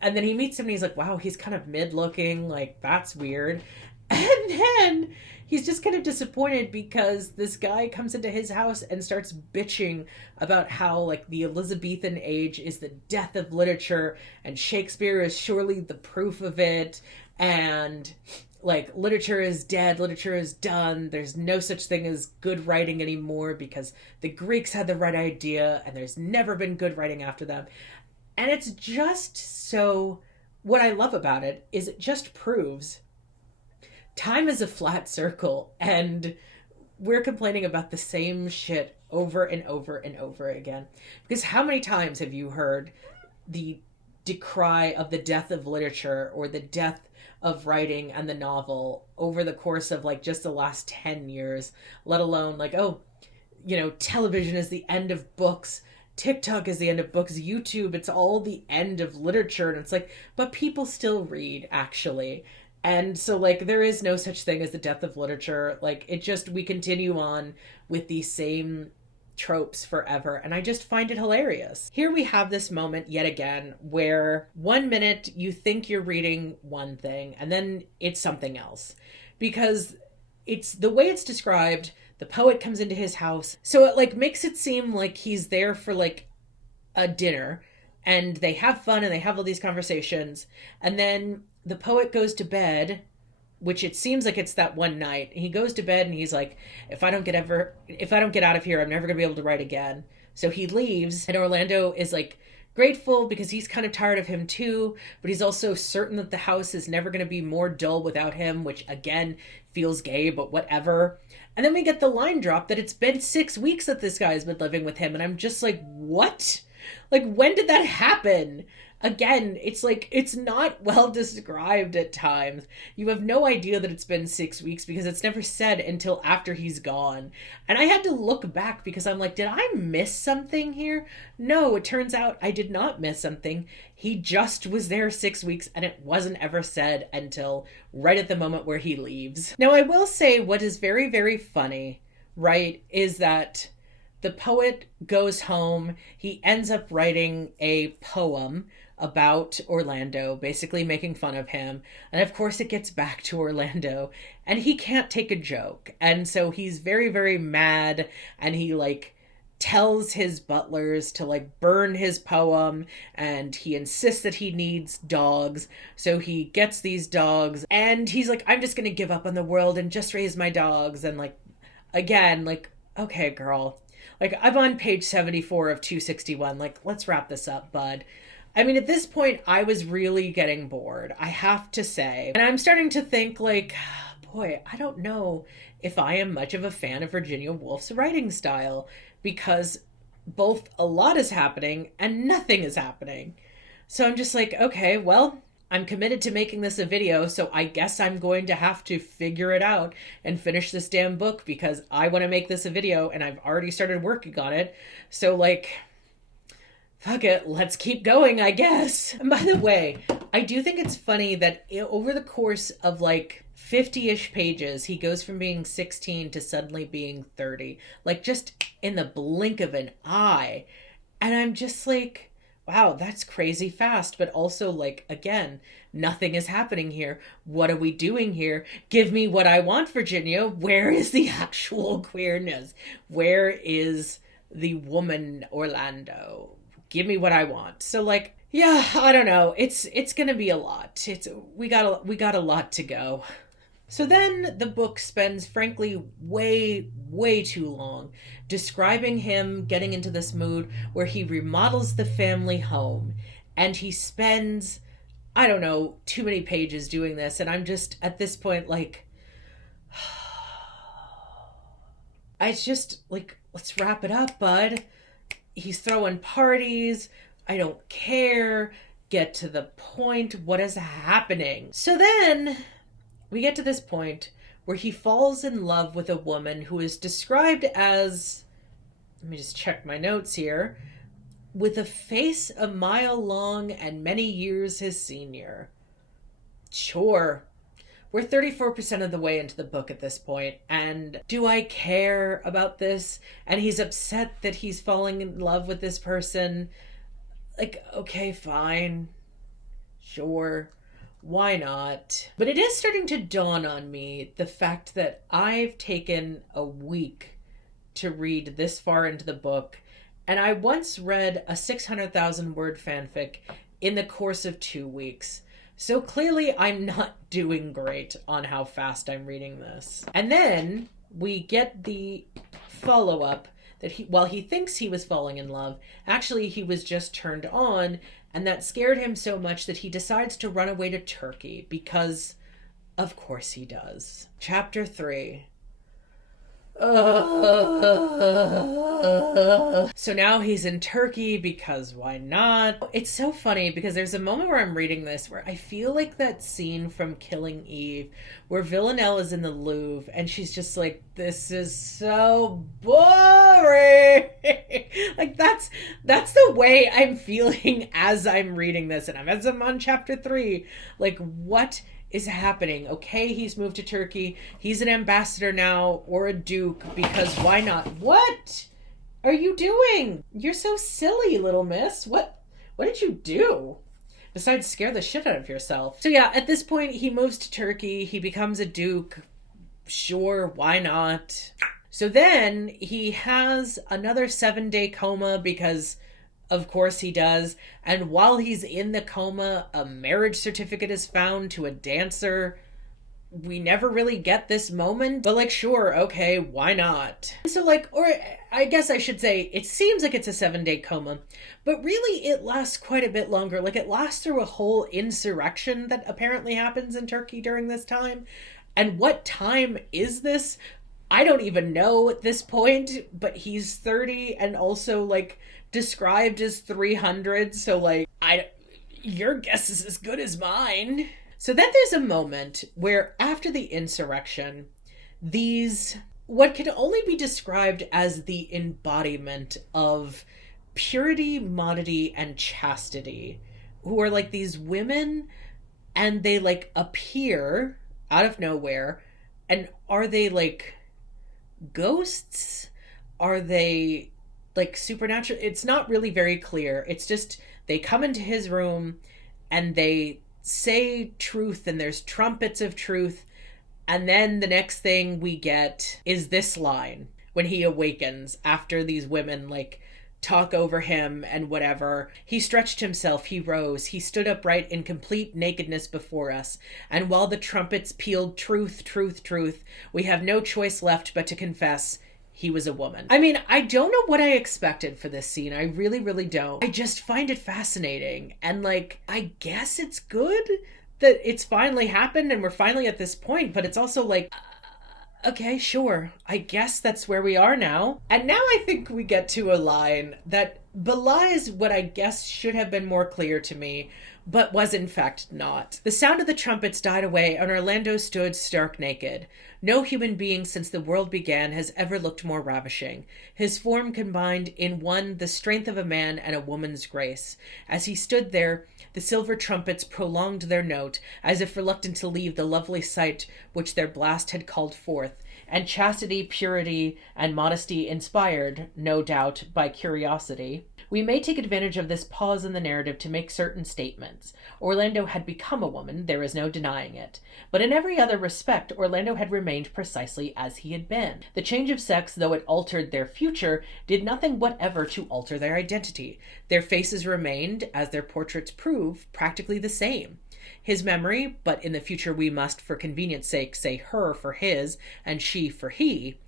And then he meets him and he's like, wow, he's kind of mid looking, like that's weird. And then he's just kind of disappointed because this guy comes into his house and starts bitching about how like the Elizabethan age is the death of literature and Shakespeare is surely the proof of it, and like literature is dead, literature is done, there's no such thing as good writing anymore because the Greeks had the right idea and there's never been good writing after them. And it's just so, what I love about it is it just proves time is a flat circle and we're complaining about the same shit over and over and over again. Because how many times have you heard the decry of the death of literature or the death of writing and the novel over the course of like just the last 10 years, let alone like, oh, television is the end of books, TikTok is the end of books, YouTube, it's all the end of literature. And it's like, but people still read, actually. And so, like, there is no such thing as the death of literature. Like, we continue on with these same tropes forever. And I just find it hilarious. Here we have this moment yet again where 1 minute you think you're reading one thing and then it's something else. Because it's the way it's described, the poet comes into his house. So it, like, makes it seem like he's there for, like, a dinner. And they have fun and they have all these conversations. And then the poet goes to bed, which it seems like it's that one night. He goes to bed and he's like, if I don't get out of here, I'm never going to be able to write again. So he leaves and Orlando is like grateful because he's kind of tired of him too, but he's also certain that the house is never going to be more dull without him, which again feels gay, but whatever. And then we get the line drop that it's been 6 weeks that this guy has been living with him. And I'm just like, what? Like, when did that happen? Again, it's like, it's not well described at times. You have no idea that it's been 6 weeks because it's never said until after he's gone. And I had to look back because I'm like, did I miss something here? No, it turns out I did not miss something. He just was there 6 weeks and it wasn't ever said until right at the moment where he leaves. Now, I will say what is very, very funny, right, is that the poet goes home. He ends up writing a poem about Orlando, basically making fun of him. And of course it gets back to Orlando and he can't take a joke. And so he's very, very mad and he like tells his butlers to like burn his poem and he insists that he needs dogs. So he gets these dogs and he's like, I'm just going to give up on the world and just raise my dogs. And like, again, like, okay, girl, like I'm on page 74 of 261. Like, let's wrap this up, bud. I mean, at this point, I was really getting bored, I have to say. And I'm starting to think, like, boy, I don't know if I am much of a fan of Virginia Woolf's writing style, because both a lot is happening and nothing is happening. So I'm just like, okay, well, I'm committed to making this a video, so I guess I'm going to have to figure it out and finish this damn book because I want to make this a video and I've already started working on it. So, like, fuck it, let's keep going, I guess. And by the way, I do think it's funny that over the course of like 50-ish pages, he goes from being 16 to suddenly being 30. Like, just in the blink of an eye. And I'm just like, wow, that's crazy fast. But also, like, again, nothing is happening here. What are we doing here? Give me what I want, Virginia. Where is the actual queerness? Where is the woman Orlando? Give me what I want. So, like, yeah, I don't know. It's gonna be a lot. We got a lot to go. So then the book spends, frankly, way, way too long describing him getting into this mood where he remodels the family home. And he spends, I don't know, too many pages doing this. And I'm just, at this point, like, it's just, like, let's wrap it up, bud. He's throwing parties. I don't care. get to the point. What is happening? So then we get to this point where he falls in love with a woman who is described as, let me just check my notes here, with a face a mile long and many years his senior. Sure. We're 34% of the way into the book at this point, and do I care about this? And he's upset that he's falling in love with this person. Like, okay, fine. Sure. Why not? But it is starting to dawn on me the fact that I've taken a week to read this far into the book, and I once read a 600,000 word fanfic in the course of 2 weeks. So clearly I'm not doing great on how fast I'm reading this. And then we get the follow-up that while he thinks he was falling in love, actually he was just turned on, and that scared him so much that he decides to run away to Turkey because, of course he does. Chapter 3. So now he's in Turkey because why not? It's so funny because there's a moment where I'm reading this where I feel like that scene from Killing Eve where Villanelle is in the Louvre and she's just like, this is so boring. Like that's the way I'm feeling as I'm reading this, and as I'm on chapter 3. Like, what is happening? Okay, he's moved to Turkey. He's an ambassador now, or a duke, because why not? What are you doing? You're so silly, little miss. What did you do? Besides scare the shit out of yourself. So yeah, at this point, he moves to Turkey. He becomes a duke. Sure, why not? So then he has another 7-day coma because of course he does. And while he's in the coma, a marriage certificate is found to a dancer. We never really get this moment, but like, sure, okay, why not? So like, or I guess I should say, it seems like it's a 7-day coma, but really it lasts quite a bit longer. Like, it lasts through a whole insurrection that apparently happens in Turkey during this time. And what time is this? I don't even know at this point, but he's 30 and also like described as 300, so like, your guess is as good as mine. So then there's a moment where after the insurrection, these, what can only be described as the embodiment of purity, modesty, and chastity, who are like these women, and they like appear out of nowhere, and are they like ghosts? Are they like supernatural? It's not really very clear. It's just they come into his room and they say truth, and there's trumpets of truth, and then the next thing we get is this line when he awakens after these women like talk over him and whatever. He stretched himself, he rose, he stood upright in complete nakedness before us, and while the trumpets pealed truth, truth, truth, we have no choice left but to confess he was a woman. I mean, I don't know what I expected for this scene. I really, really don't. I just find it fascinating. And like, I guess it's good that it's finally happened and we're finally at this point, but it's also like, okay, sure. I guess that's where we are now. And now I think we get to a line that belies what I guess should have been more clear to me, but was in fact not. The sound of the trumpets died away, and Orlando stood stark naked. No human being since the world began has ever looked more ravishing. His form combined in one the strength of a man and a woman's grace. As he stood there, the silver trumpets prolonged their note, as if reluctant to leave the lovely sight which their blast had called forth, and chastity, purity, and modesty inspired, no doubt, by curiosity. We may take advantage of this pause in the narrative to make certain statements. Orlando had become a woman, there is no denying it. But in every other respect, Orlando had remained precisely as he had been. The change of sex, though it altered their future, did nothing whatever to alter their identity. Their faces remained, as their portraits prove, practically the same. His memory, but in the future we must, for convenience sake, say her for his, and she for he.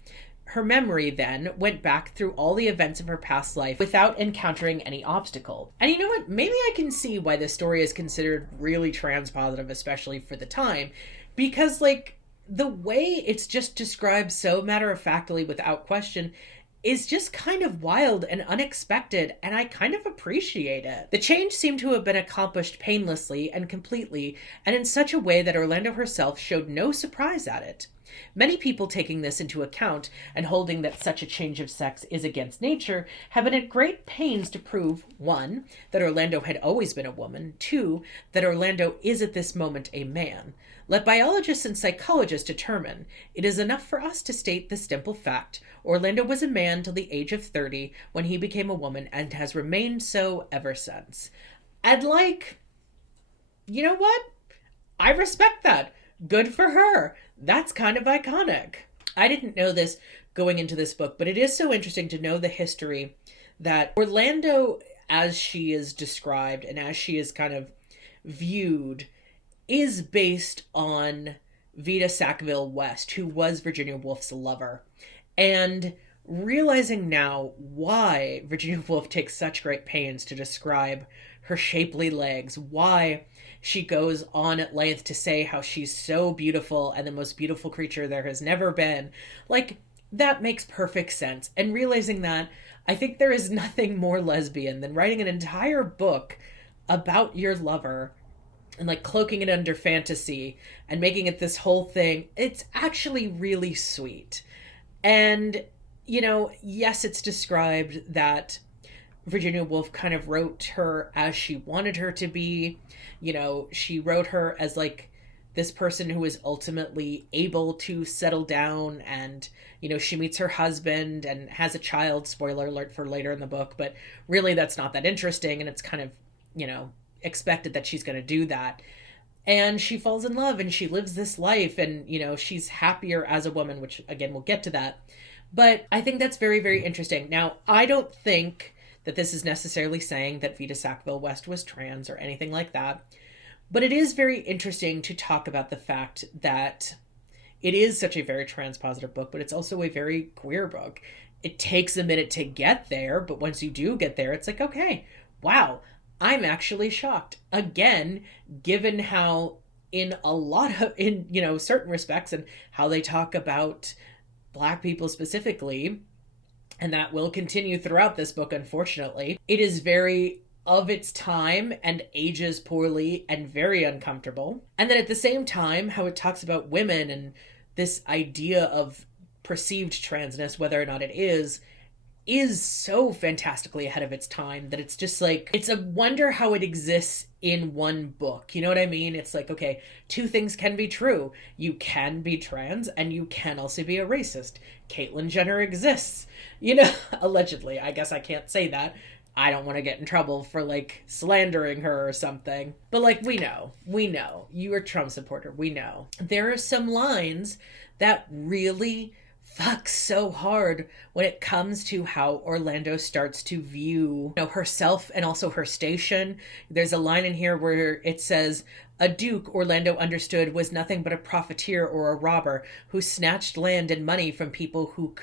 Her memory, then, went back through all the events of her past life without encountering any obstacle. And you know what? Maybe I can see why this story is considered really transpositive, especially for the time. Because, like, the way it's just described so matter-of-factly without question, is just kind of wild and unexpected, and I kind of appreciate it. The change seemed to have been accomplished painlessly and completely, and in such a way that Orlando herself showed no surprise at it. Many people taking this into account and holding that such a change of sex is against nature have been at great pains to prove, 1, that Orlando had always been a woman, 2, that Orlando is at this moment a man. Let biologists and psychologists determine. It is enough for us to state the simple fact. Orlando was a man till the age of 30 when he became a woman and has remained so ever since. And you know what? I respect that. Good for her. That's kind of iconic. I didn't know this going into this book, but it is so interesting to know the history that Orlando, as she is described and as she is kind of viewed, is based on Vita Sackville West, who was Virginia Woolf's lover. And realizing now why Virginia Woolf takes such great pains to describe her shapely legs, why she goes on at length to say how she's so beautiful and the most beautiful creature there has never been. That makes perfect sense. And realizing that, I think there is nothing more lesbian than writing an entire book about your lover and cloaking it under fantasy and making it this whole thing. It's actually really sweet. And, yes, it's described that Virginia Woolf kind of wrote her as she wanted her to be. She wrote her as this person who is ultimately able to settle down, and, she meets her husband and has a child, spoiler alert for later in the book, but really that's not that interesting, and it's kind of, expected that she's going to do that. And she falls in love and she lives this life, and, she's happier as a woman, which again, we'll get to that. But I think that's very, very interesting. Now, I don't think that this is necessarily saying that Vita Sackville West was trans or anything like that. But it is very interesting to talk about the fact that it is such a very trans-positive book, but it's also a very queer book. It takes a minute to get there, but once you do get there, it's okay, wow, I'm actually shocked. Again, given how in certain respects and how they talk about Black people specifically, and that will continue throughout this book, unfortunately. It is very of its time and ages poorly and very uncomfortable. And then at the same time, how it talks about women and this idea of perceived transness, whether or not it is so fantastically ahead of its time that it's just it's a wonder how it exists in one book. You know what I mean? It's okay, two things can be true. You can be trans and you can also be a racist. Caitlyn Jenner exists, allegedly. I guess I can't say that. I don't want to get in trouble for slandering her or something. But we know. You are a Trump supporter. We know. There are some lines that really fuck so hard when it comes to how Orlando starts to view herself and also her station. There's a line in here where it says, "A duke, Orlando understood, was nothing but a profiteer or a robber who snatched land and money from people who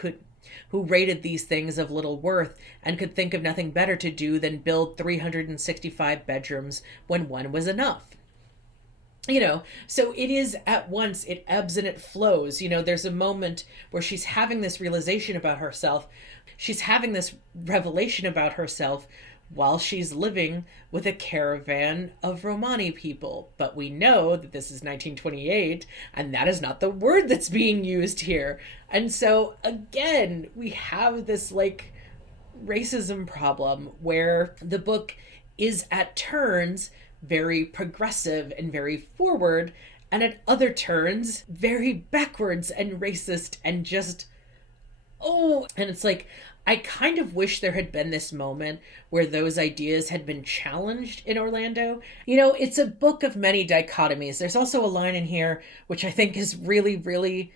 rated these things of little worth and could think of nothing better to do than build 365 bedrooms when one was enough." So it is at once, it ebbs and it flows. There's a moment where she's having this realization about herself. She's having this revelation about herself while she's living with a caravan of Romani people. But we know that this is 1928, and that is not the word that's being used here. And so, again, we have this racism problem where the book is at turns very progressive and very forward, and at other turns very backwards and racist and just and it's I kind of wish there had been this moment where those ideas had been challenged in Orlando. It's a book of many dichotomies. There's also a line in here which I think is really, really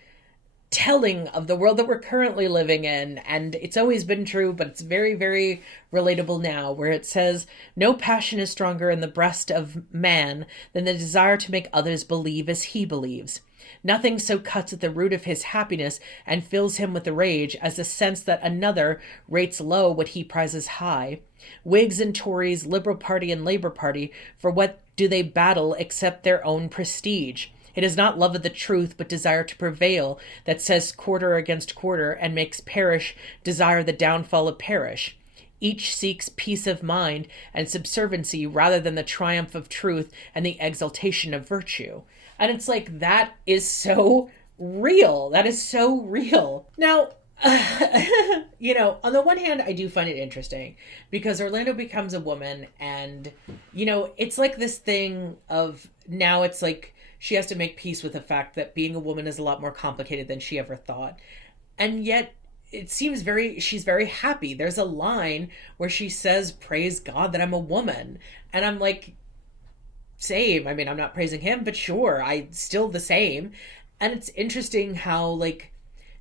telling of the world that we're currently living in, and it's always been true, but it's very, very relatable now, where it says, "No passion is stronger in the breast of man than the desire to make others believe as he believes. Nothing so cuts at the root of his happiness and fills him with rage as the sense that another rates low what he prizes high. Whigs and Tories, Liberal Party and Labour Party, for what do they battle except their own prestige? It is not love of the truth, but desire to prevail, that says quarter against quarter, and makes parish desire the downfall of parish. Each seeks peace of mind and subserviency rather than the triumph of truth and the exaltation of virtue. And it's like, that is so real. That is so real. Now, on the one hand, I do find it interesting because Orlando becomes a woman and, it's like this thing of now it's like she has to make peace with the fact that being a woman is a lot more complicated than she ever thought. And yet it seems she's very happy. There's a line where she says, praise God that I'm a woman. And I'm like, same. I mean, I'm not praising him, but sure, I still the same. And it's interesting how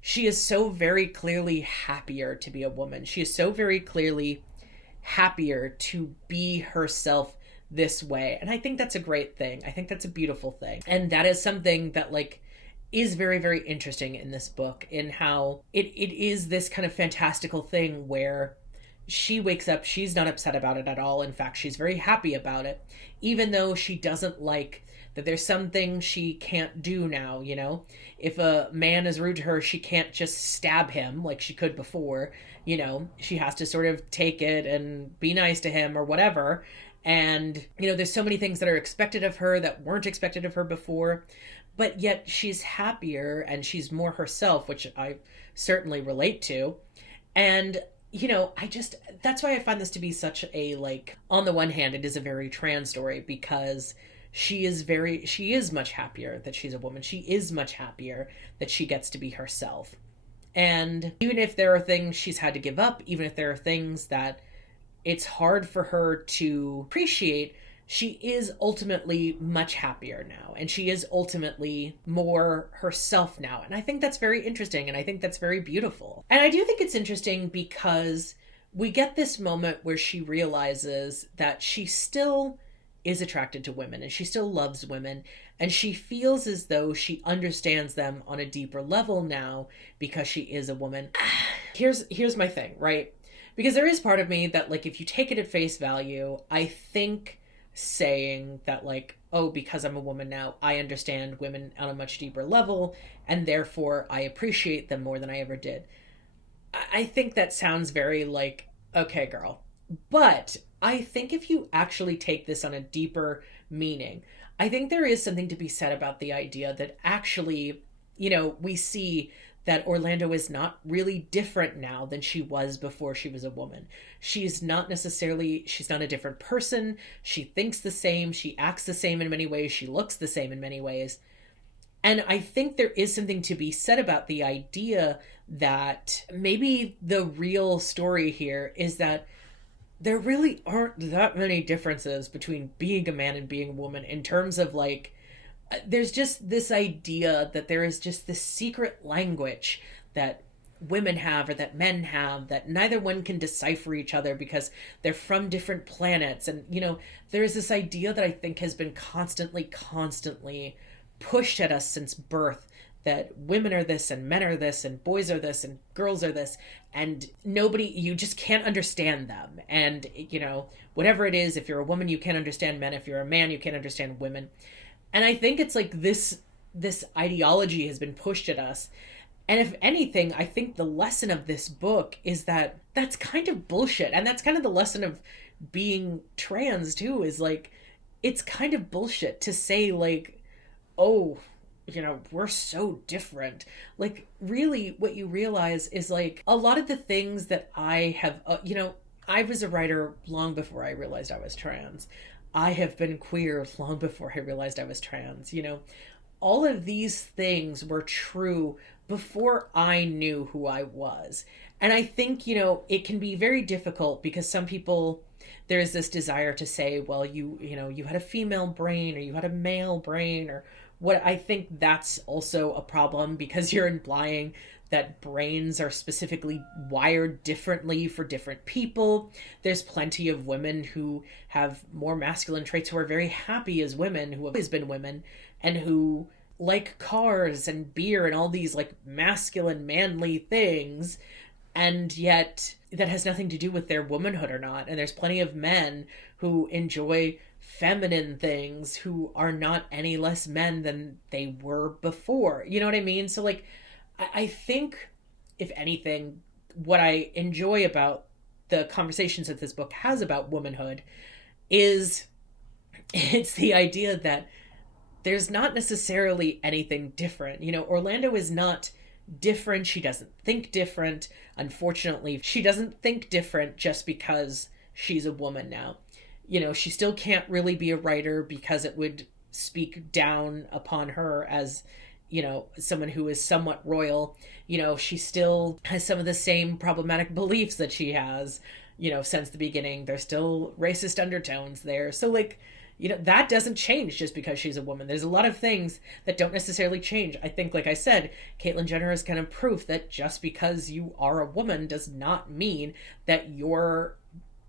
she is so very clearly happier to be a woman. She is so very clearly happier to be herself this way. And I think that's a great thing. I think that's a beautiful thing. And that is something that is very, very interesting in this book, in how it is this kind of fantastical thing where she wakes up, she's not upset about it at all. In fact, she's very happy about it, even though she doesn't like that there's some things she can't do now, If a man is rude to her, she can't just stab him like she could before, She has to sort of take it and be nice to him or whatever. And, there's so many things that are expected of her that weren't expected of her before. But yet she's happier and she's more herself, which I certainly relate to. And, that's why I find this to be such a, on the one hand, it is a very trans story because she is much happier that she's a woman. She is much happier that she gets to be herself. And even if there are things she's had to give up, even if there are things that it's hard for her to appreciate, she is ultimately much happier now. And she is ultimately more herself now. And I think that's very interesting. And I think that's very beautiful. And I do think it's interesting because we get this moment where she realizes that she still is attracted to women and she still loves women. And she feels as though she understands them on a deeper level now because she is a woman. Here's my thing, right? Because there is part of me that if you take it at face value, I think saying that because I'm a woman now, I understand women on a much deeper level and therefore I appreciate them more than I ever did. I think that sounds very okay, girl. But I think if you actually take this on a deeper meaning, I think there is something to be said about the idea that actually, we see that Orlando is not really different now than she was before she was a woman. She's not a different person. She thinks the same. She acts the same in many ways. She looks the same in many ways. And I think there is something to be said about the idea that maybe the real story here is that there really aren't that many differences between being a man and being a woman in terms of there's just this idea that there is just this secret language that women have or that men have that neither one can decipher each other because they're from different planets. And, there is this idea that I think has been constantly pushed at us since birth, that women are this and men are this and boys are this and girls are this, and you just can't understand them. And, whatever it is, if you're a woman, you can't understand men. If you're a man, you can't understand women. And I think it's this ideology has been pushed at us. And if anything, I think the lesson of this book is that that's kind of bullshit. And that's kind of the lesson of being trans too, is it's kind of bullshit to say oh, we're so different. Really what you realize is a lot of the things that I have, I was a writer long before I realized I was trans. I have been queer long before I realized I was trans. All of these things were true before I knew who I was. And I think, it can be very difficult because some people, there is this desire to say, well, you had a female brain or you had a male brain or what. I think that's also a problem because you're implying that brains are specifically wired differently for different people. There's plenty of women who have more masculine traits who are very happy as women, who have always been women, and who like cars and beer and all these masculine, manly things. And yet that has nothing to do with their womanhood or not. And there's plenty of men who enjoy feminine things who are not any less men than they were before. You know what I mean? So like, I think, if anything, what I enjoy about the conversations that this book has about womanhood is it's the idea that there's not necessarily anything different. You know, Orlando is not different. She doesn't think different. Unfortunately, she doesn't think different just because she's a woman now. You know, she still can't really be a writer because it would speak down upon her as, you know, someone who is somewhat royal. You know, she still has some of the same problematic beliefs that she has, you know, since the beginning. There's still racist undertones there. So like, you know, that doesn't change just because she's a woman. There's a lot of things that don't necessarily change. I think, like I said, Caitlyn Jenner is kind of proof that just because you are a woman does not mean that your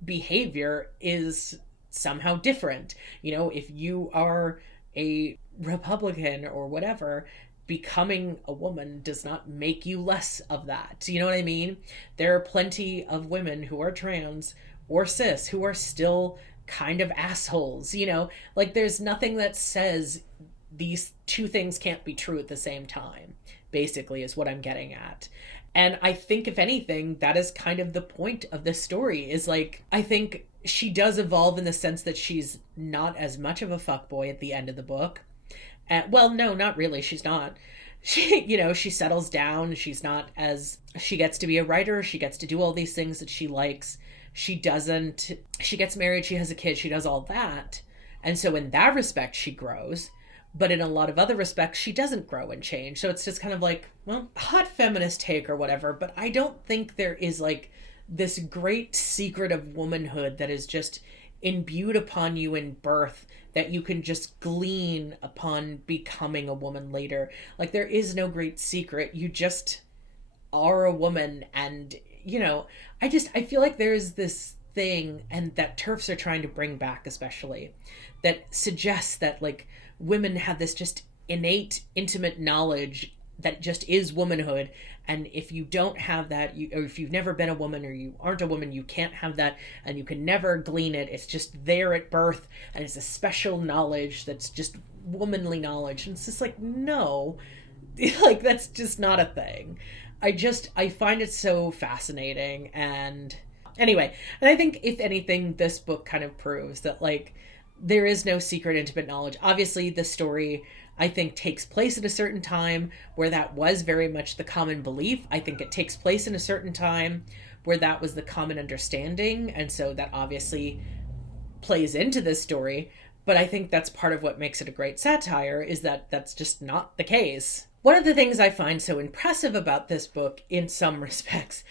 behavior is somehow different. You know, if you are a Republican or whatever, becoming a woman does not make you less of that. You know what I mean? There are plenty of women who are trans or cis who are still kind of assholes, you know? Like, there's nothing that says these two things can't be true at the same time, basically, is what I'm getting at. And I think, if anything, that is kind of the point of this story, is like, I think she does evolve in the sense that she's not as much of a fuckboy at the end of the book. Well, no, not really. She's not. She, you know, she settles down. She's not as, she gets to be a writer. She gets to do all these things that she likes. She gets married, she has a kid, she does all that. And so in that respect, she grows. But in a lot of other respects, she doesn't grow and change. So it's just kind of like, well, hot feminist take or whatever. But I don't think there is like this great secret of womanhood that is just imbued upon you in birth that you can just glean upon becoming a woman later. Like, there is no great secret. You just are a woman. And, you know, I feel like there's this thing, and that TERFs are trying to bring back especially, that suggests that like women have this just innate intimate knowledge that just is womanhood. And if you don't have that, or if you've never been a woman or you aren't a woman, you can't have that, and you can never glean it. It's just there at birth, and it's a special knowledge that's just womanly knowledge. And it's just like, no, like, that's just not a thing. I find it so fascinating. And anyway, and I think, if anything, this book kind of proves that like there is no secret intimate knowledge. Obviously, the story, I think, takes place at a certain time where that was very much the common belief. I think it takes place in a certain time where that was the common understanding. And so that obviously plays into this story. But I think that's part of what makes it a great satire, is that that's just not the case. One of the things I find so impressive about this book, in some respects,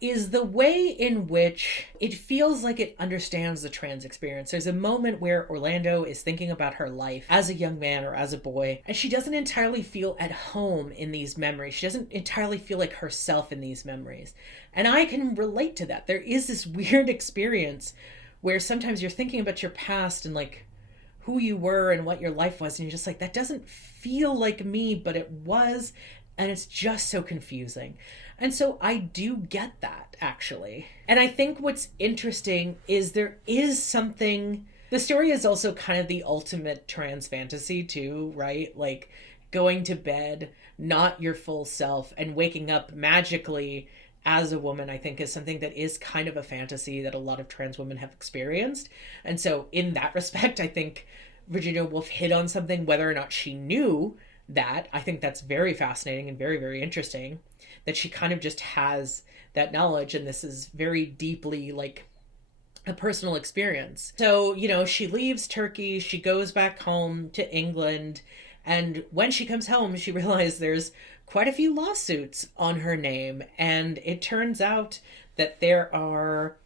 is the way in which it feels like it understands the trans experience. There's a moment where Orlando is thinking about her life as a young man or as a boy, and she doesn't entirely feel at home in these memories. She doesn't entirely feel like herself in these memories. And I can relate to that. There is this weird experience where sometimes you're thinking about your past and like who you were and what your life was, and you're just like, that doesn't feel like me, but it was, and it's just so confusing. And so I do get that, actually. And I think what's interesting is there is something, the story is also kind of the ultimate trans fantasy too, right? Like, going to bed not your full self and waking up magically as a woman, I think, is something that is kind of a fantasy that a lot of trans women have experienced. And so in that respect, I think Virginia Woolf hit on something, whether or not she knew that. I think that's very fascinating and very, very interesting, that she kind of just has that knowledge. And this is very deeply like a personal experience. So, you know, she leaves Turkey, she goes back home to England. And when she comes home, she realizes there's quite a few lawsuits on her name. And it turns out that there are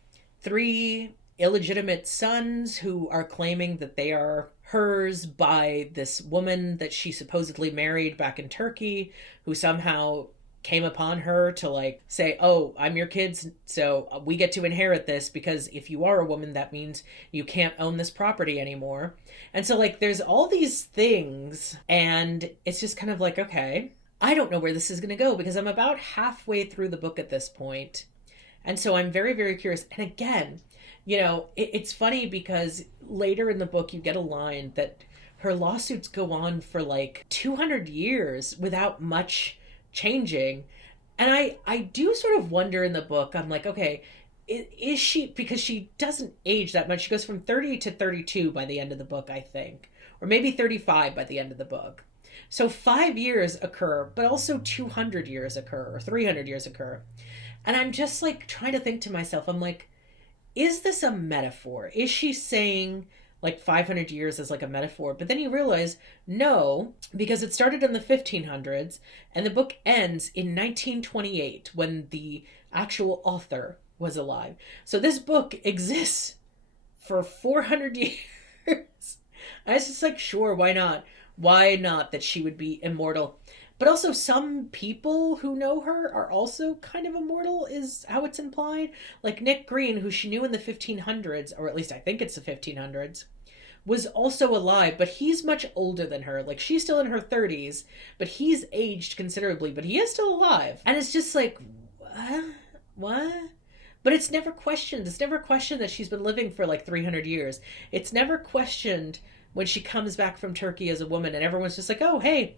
3 illegitimate sons who are claiming that they are hers by this woman that she supposedly married back in Turkey, who somehow came upon her to like say, oh, I'm your kids, so we get to inherit this, because if you are a woman, that means you can't own this property anymore. And so like there's all these things, and it's just kind of like, okay, I don't know where this is going to go, because I'm about halfway through the book at this point, And so I'm very, very curious. And again, you know, it's funny because later in the book, you get a line that her lawsuits go on for like 200 years without much changing. And I do sort of wonder in the book, I'm like, okay, is she, because she doesn't age that much. She goes from 30 to 32 by the end of the book, I think, or maybe 35 by the end of the book. So 5 years occur, but also 200 years occur, or 300 years occur. And I'm just like trying to think to myself, I'm like, is this a metaphor? Is she saying like 500 years as like a metaphor? But then you realize, no, because it started in the 1500s and the book ends in 1928 when the actual author was alive. So this book exists for 400 years. I was just like, sure, why not? Why not that she would be immortal? But also some people who know her are also kind of immortal, is how it's implied. Like Nick Green, who she knew in the 1500s, or at least I think it's the 1500s, was also alive, but he's much older than her. Like she's still in her 30s, but he's aged considerably, but he is still alive. And it's just like, what? But it's never questioned. It's never questioned that she's been living for like 300 years. It's never questioned when she comes back from Turkey as a woman and everyone's just like, oh, hey,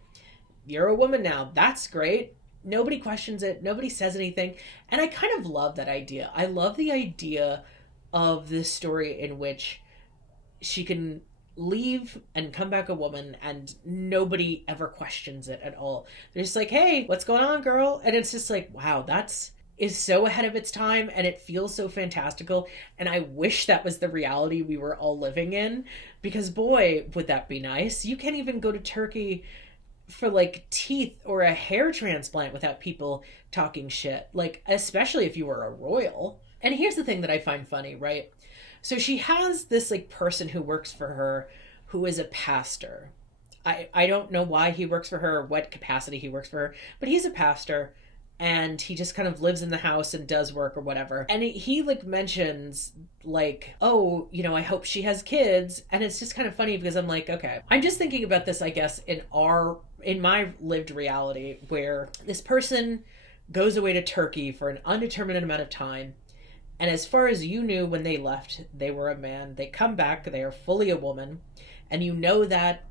you're a woman now. That's great. Nobody questions it. Nobody says anything. And I kind of love that idea. I love the idea of this story in which she can leave and come back a woman and nobody ever questions it at all. They're just like, hey, what's going on, girl? And it's just like, wow, is so ahead of its time and it feels so fantastical. And I wish that was the reality we were all living in, because boy, would that be nice. You can't even go to Turkey for like teeth or a hair transplant without people talking shit, like especially if you were a royal. And here's the thing that I find funny, right? So she has this like person who works for her who is a pastor. I don't know why he works for her or what capacity he works for her, but he's a pastor. And he just kind of lives in the house and does work or whatever. And he like mentions like, oh, you know, I hope she has kids. And it's just kind of funny because I'm like, okay, I'm just thinking about this, I guess, in my lived reality, where this person goes away to Turkey for an undetermined amount of time. And as far as you knew when they left, they were a man. They come back, they are fully a woman. And you know that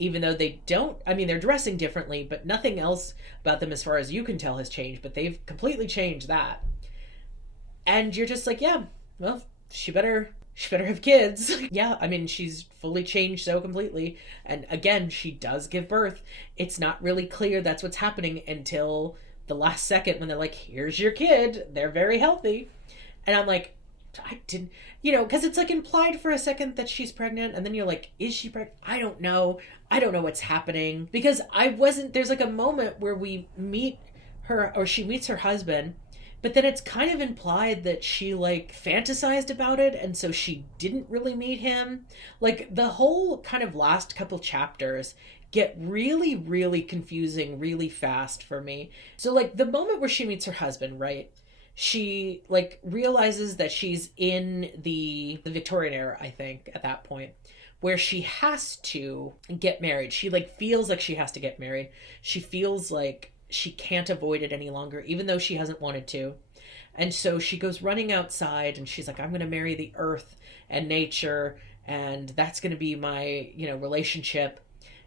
even though they don't, I mean, they're dressing differently, but nothing else about them as far as you can tell has changed, but they've completely changed that. And you're just like, yeah, well, she better have kids. Yeah, I mean, she's fully changed so completely. And again, she does give birth. It's not really clear that's what's happening until the last second when they're like, here's your kid. They're very healthy. And I'm like, I didn't, you know, because it's like implied for a second that she's pregnant, and then you're like, is she pregnant? I don't know what's happening, because there's like a moment where we meet her, or she meets her husband, but then it's kind of implied that she like fantasized about it, and so she didn't really meet him. Like the whole kind of last couple chapters get really, really confusing really fast for me. So like the moment where she meets her husband, right? She like realizes that she's in the Victorian era, I think, at that point, where she has to get married. She like feels like she has to get married. She feels like she can't avoid it any longer, even though she hasn't wanted to. And so she goes running outside and she's like, I'm going to marry the earth and nature, and that's going to be my, you know, relationship.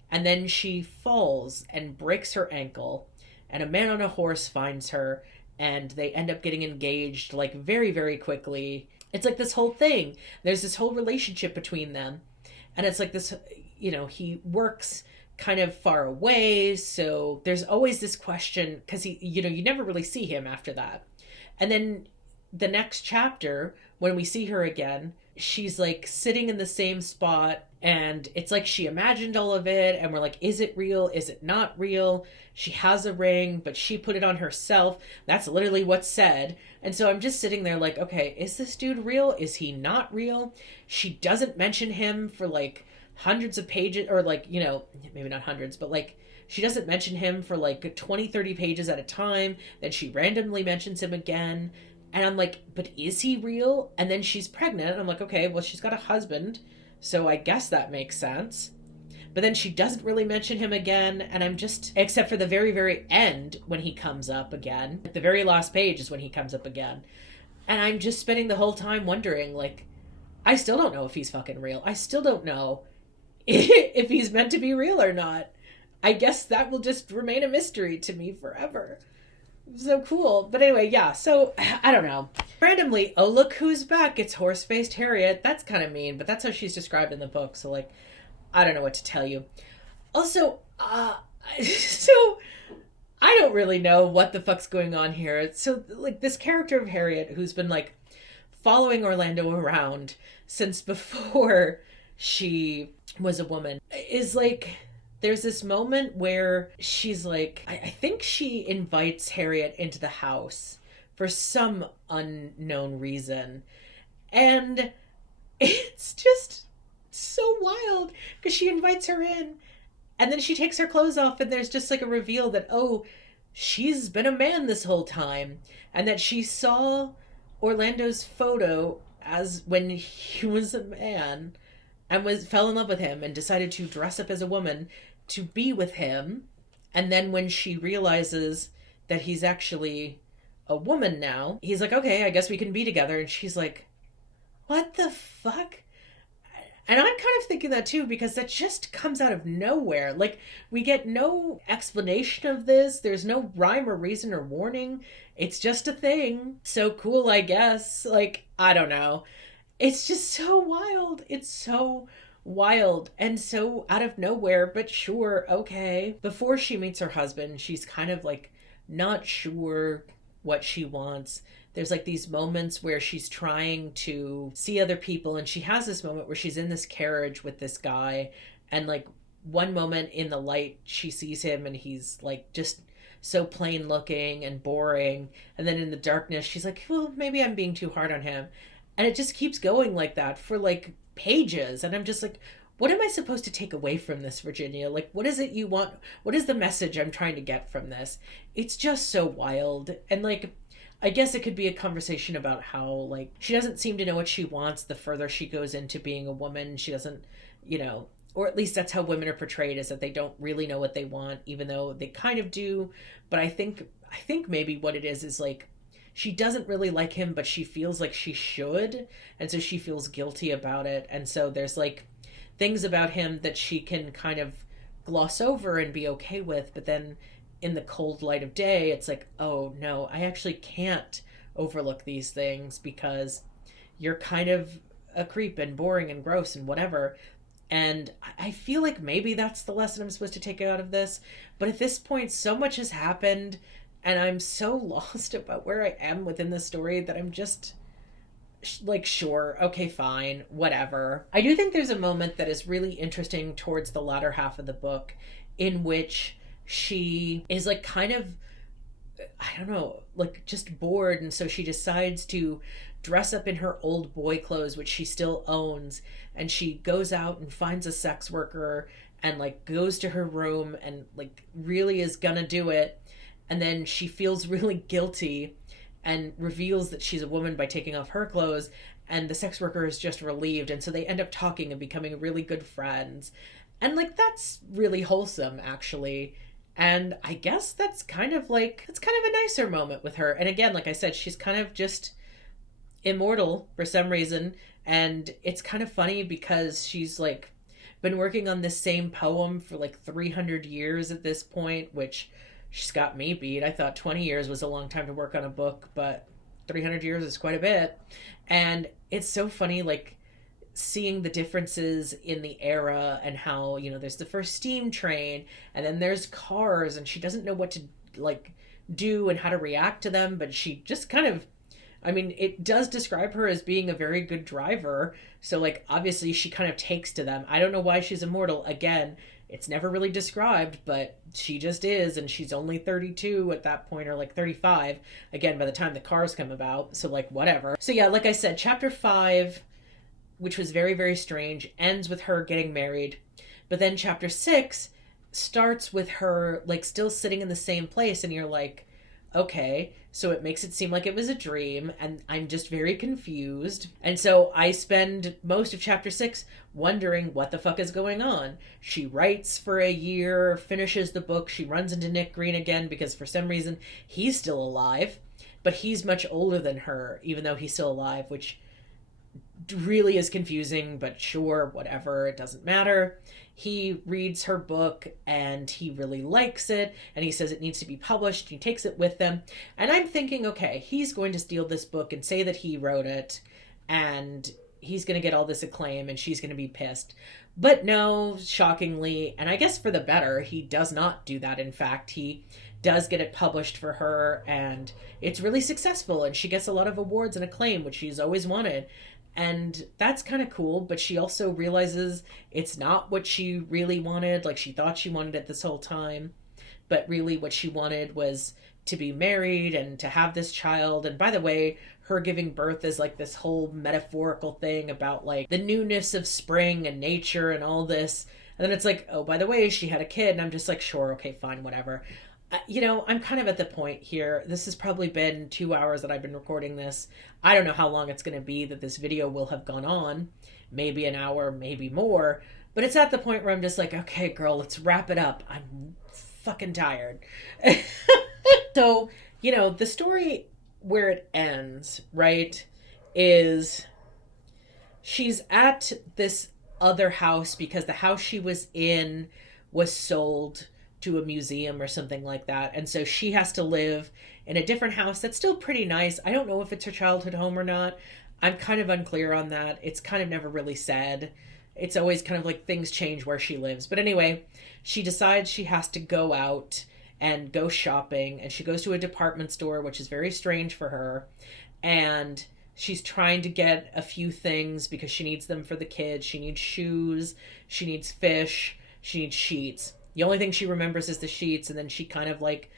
And then she falls and breaks her ankle, and a man on a horse finds her, and they end up getting engaged like very, very quickly. It's like this whole thing. There's this whole relationship between them. And it's like this, you know, he works kind of far away. So there's always this question, because he, you know, you never really see him after that. And then the next chapter, when we see her again, she's like sitting in the same spot, and it's like she imagined all of it, and we're like, is it real? Is it not real? She has a ring, but she put it on herself. That's literally what's said. And so I'm just sitting there like, okay, is this dude real? Is he not real? She doesn't mention him for like hundreds of pages, or like, you know, maybe not hundreds, but like she doesn't mention him for like 20, 30 pages at a time. Then she randomly mentions him again. And I'm like, but is he real? And then she's pregnant. And I'm like, okay, well, she's got a husband, so I guess that makes sense. But then she doesn't really mention him again. And I'm just, except for the very, very end when he comes up again. The very last page is when he comes up again. And I'm just spending the whole time wondering, like, I still don't know if he's fucking real. I still don't know if he's meant to be real or not. I guess that will just remain a mystery to me forever. So cool. But anyway, yeah, so I don't know. Randomly, oh, look who's back. It's horse-faced Harriet. That's kind of mean, but that's how she's described in the book. So, like, I don't know what to tell you. Also, so I don't really know what the fuck's going on here. So, like, this character of Harriet, who's been, like, following Orlando around since before she was a woman, is, like, there's this moment where she's, like, I think she invites Harriet into the house for some unknown reason. And it's just so wild because she invites her in and then she takes her clothes off and there's just like a reveal that, oh, she's been a man this whole time, and that she saw Orlando's photo as when he was a man and fell in love with him and decided to dress up as a woman to be with him. And then when she realizes that he's actually a woman now, he's like, okay, I guess we can be together. And she's like, what the fuck? And I'm kind of thinking that too, because that just comes out of nowhere. Like, we get no explanation of this. There's no rhyme or reason or warning. It's just a thing. So cool, I guess. Like, I don't know. It's just so wild. It's so wild and so out of nowhere, but sure, okay. Before she meets her husband, she's kind of like not sure what she wants. There's like these moments where she's trying to see other people, and she has this moment where she's in this carriage with this guy, and like one moment in the light she sees him and he's like just so plain looking and boring, and then in the darkness she's like, well, maybe I'm being too hard on him. And it just keeps going like that for like pages, and I'm just like, what am I supposed to take away from this, Virginia? Like, what is it you want? What is the message I'm trying to get from this? It's just so wild. And like, I guess it could be a conversation about how, like, she doesn't seem to know what she wants the further she goes into being a woman. She doesn't, you know, or at least that's how women are portrayed, is that they don't really know what they want, even though they kind of do. But I think maybe what it is like, she doesn't really like him, but she feels like she should. And so she feels guilty about it. And so there's like things about him that she can kind of gloss over and be okay with. But then in the cold light of day, it's like, oh no, I actually can't overlook these things because you're kind of a creep and boring and gross and whatever. And I feel like maybe that's the lesson I'm supposed to take out of this. But at this point, so much has happened, and I'm so lost about where I am within the story that I'm just like, sure, okay, fine, whatever. I do think there's a moment that is really interesting towards the latter half of the book in which she is like kind of, I don't know, like just bored. And so she decides to dress up in her old boy clothes, which she still owns. And she goes out and finds a sex worker and like goes to her room and like really is gonna do it. And then she feels really guilty and reveals that she's a woman by taking off her clothes. And the sex worker is just relieved. And so they end up talking and becoming really good friends. And like, that's really wholesome, actually. And I guess that's kind of like, it's kind of a nicer moment with her. And again, like I said, she's kind of just immortal for some reason. And it's kind of funny because she's like been working on this same poem for like 300 years at this point, which she's got me beat. I thought 20 years was a long time to work on a book, but 300 years is quite a bit. And it's so funny, like, seeing the differences in the era and how, you know, there's the first steam train and then there's cars, and she doesn't know what to like do and how to react to them, but she just kind of, I mean, it does describe her as being a very good driver. So like, obviously she kind of takes to them. I don't know why she's immortal. Again, it's never really described, but she just is, and she's only 32 at that point, or like 35 again by the time the cars come about. So like, whatever. So yeah, like I said, chapter 5, which was very, very strange, ends with her getting married. But then chapter 6 starts with her like still sitting in the same place, and you're like, okay, so it makes it seem like it was a dream, and I'm just very confused. And so I spend most of chapter 6 wondering what the fuck is going on. She writes for a year, finishes the book, she runs into Nick Green again because for some reason he's still alive. but he's much older than her, even though he's still alive, which really is confusing, but sure, whatever, it doesn't matter. He reads her book and he really likes it, and he says it needs to be published. He takes it with him, and I'm thinking, okay, he's going to steal this book and say that he wrote it, and he's going to get all this acclaim, and she's going to be pissed. But no, shockingly, and I guess for the better, he does not do that. In fact, he does get it published for her, and it's really successful, and she gets a lot of awards and acclaim, which she's always wanted. And that's kind of cool, but she also realizes it's not what she really wanted. Like, she thought she wanted it this whole time, but really what she wanted was to be married and to have this child. And by the way, her giving birth is like this whole metaphorical thing about like the newness of spring and nature and all this. And then it's like, oh, by the way, she had a kid. And I'm just like, sure, okay, fine, whatever. You know, I'm kind of at the point here. This has probably been 2 hours that I've been recording this. I don't know how long it's going to be that this video will have gone on. Maybe an hour, maybe more. But it's at the point where I'm just like, okay, girl, let's wrap it up. I'm fucking tired. So, you know, the story where it ends, right, is she's at this other house because the house she was in was sold to a museum or something like that. And so she has to live in a different house that's still pretty nice. I don't know if it's her childhood home or not. I'm kind of unclear on that. It's kind of never really said. It's always kind of like things change where she lives. But anyway, she decides she has to go out and go shopping. And she goes to a department store, which is very strange for her. And she's trying to get a few things because she needs them for the kids. She needs shoes. She needs fish. She needs sheets. The only thing she remembers is the sheets, and then she kind of like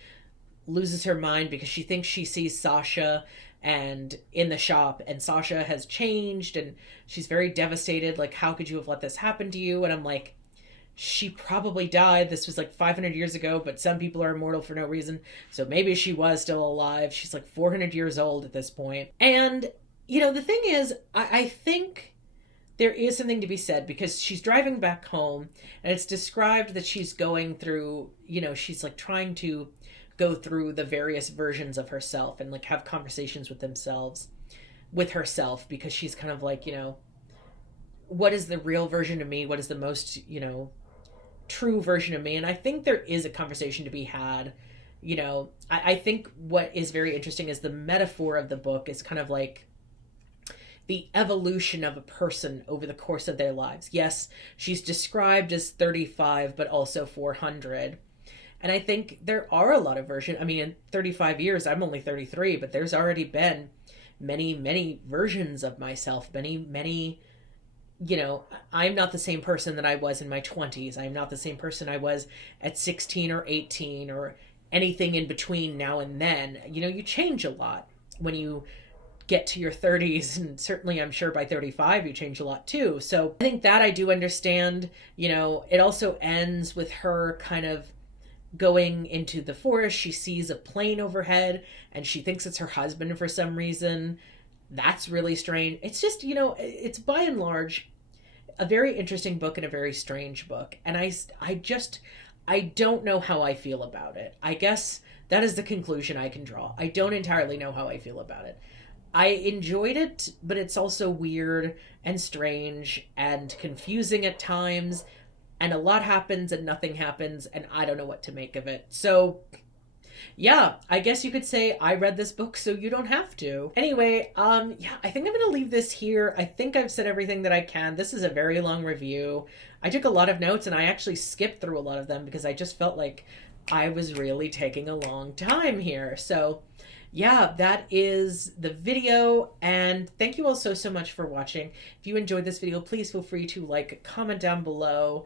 loses her mind because she thinks she sees Sasha and in the shop, and Sasha has changed, and she's very devastated. Like, how could you have let this happen to you? And I'm like, she probably died. This was like 500 years ago, but some people are immortal for no reason. So maybe she was still alive. She's like 400 years old at this point. And, you know, the thing is, I think there is something to be said because she's driving back home and it's described that she's going through, you know, she's like trying to go through the various versions of herself and like have conversations with herself because she's kind of like, you know, what is the real version of me? What is the most, you know, true version of me? And I think there is a conversation to be had. You know, I think what is very interesting is the metaphor of the book is kind of like the evolution of a person over the course of their lives. Yes, she's described as 35, but also 400. And I think there are a lot of versions. I mean, in 35 years, I'm only 33, but there's already been many, many versions of myself. Many, you know, I'm not the same person that I was in my 20s. I'm not the same person I was at 16 or 18 or anything in between now and then. You know, you change a lot when you get to your 30s, and certainly I'm sure by 35 you change a lot too. So I think that I do understand. You know, it also ends with her kind of going into the forest. She sees a plane overhead and she thinks it's her husband for some reason. That's really strange. It's just, you know, it's by and large a very interesting book and a very strange book. And I don't know how I feel about it. I guess that is the conclusion I can draw. I don't entirely know how I feel about it. I enjoyed it, but it's also weird and strange and confusing at times, and a lot happens and nothing happens, and I don't know what to make of it. So, yeah, I guess you could say I read this book so you don't have to. Anyway, yeah, I think I'm going to leave this here. I think I've said everything that I can. This is a very long review. I took a lot of notes, and I actually skipped through a lot of them because I just felt like I was really taking a long time here. So, yeah, that is the video, and thank you all so much for watching. If you enjoyed this video, please feel free to like, comment down below.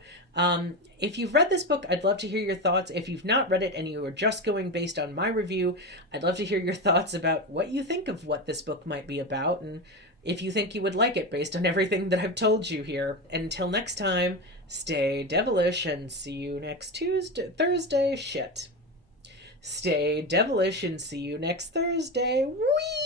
If you've read this book, I'd love to hear your thoughts. If you've not read it and you are just going based on my review, I'd love to hear your thoughts about what you think of what this book might be about, and if you think you would like it based on everything that I've told you here. Until next time, stay devilish and see you next Thursday. Stay devilish and see you next Thursday. Whee!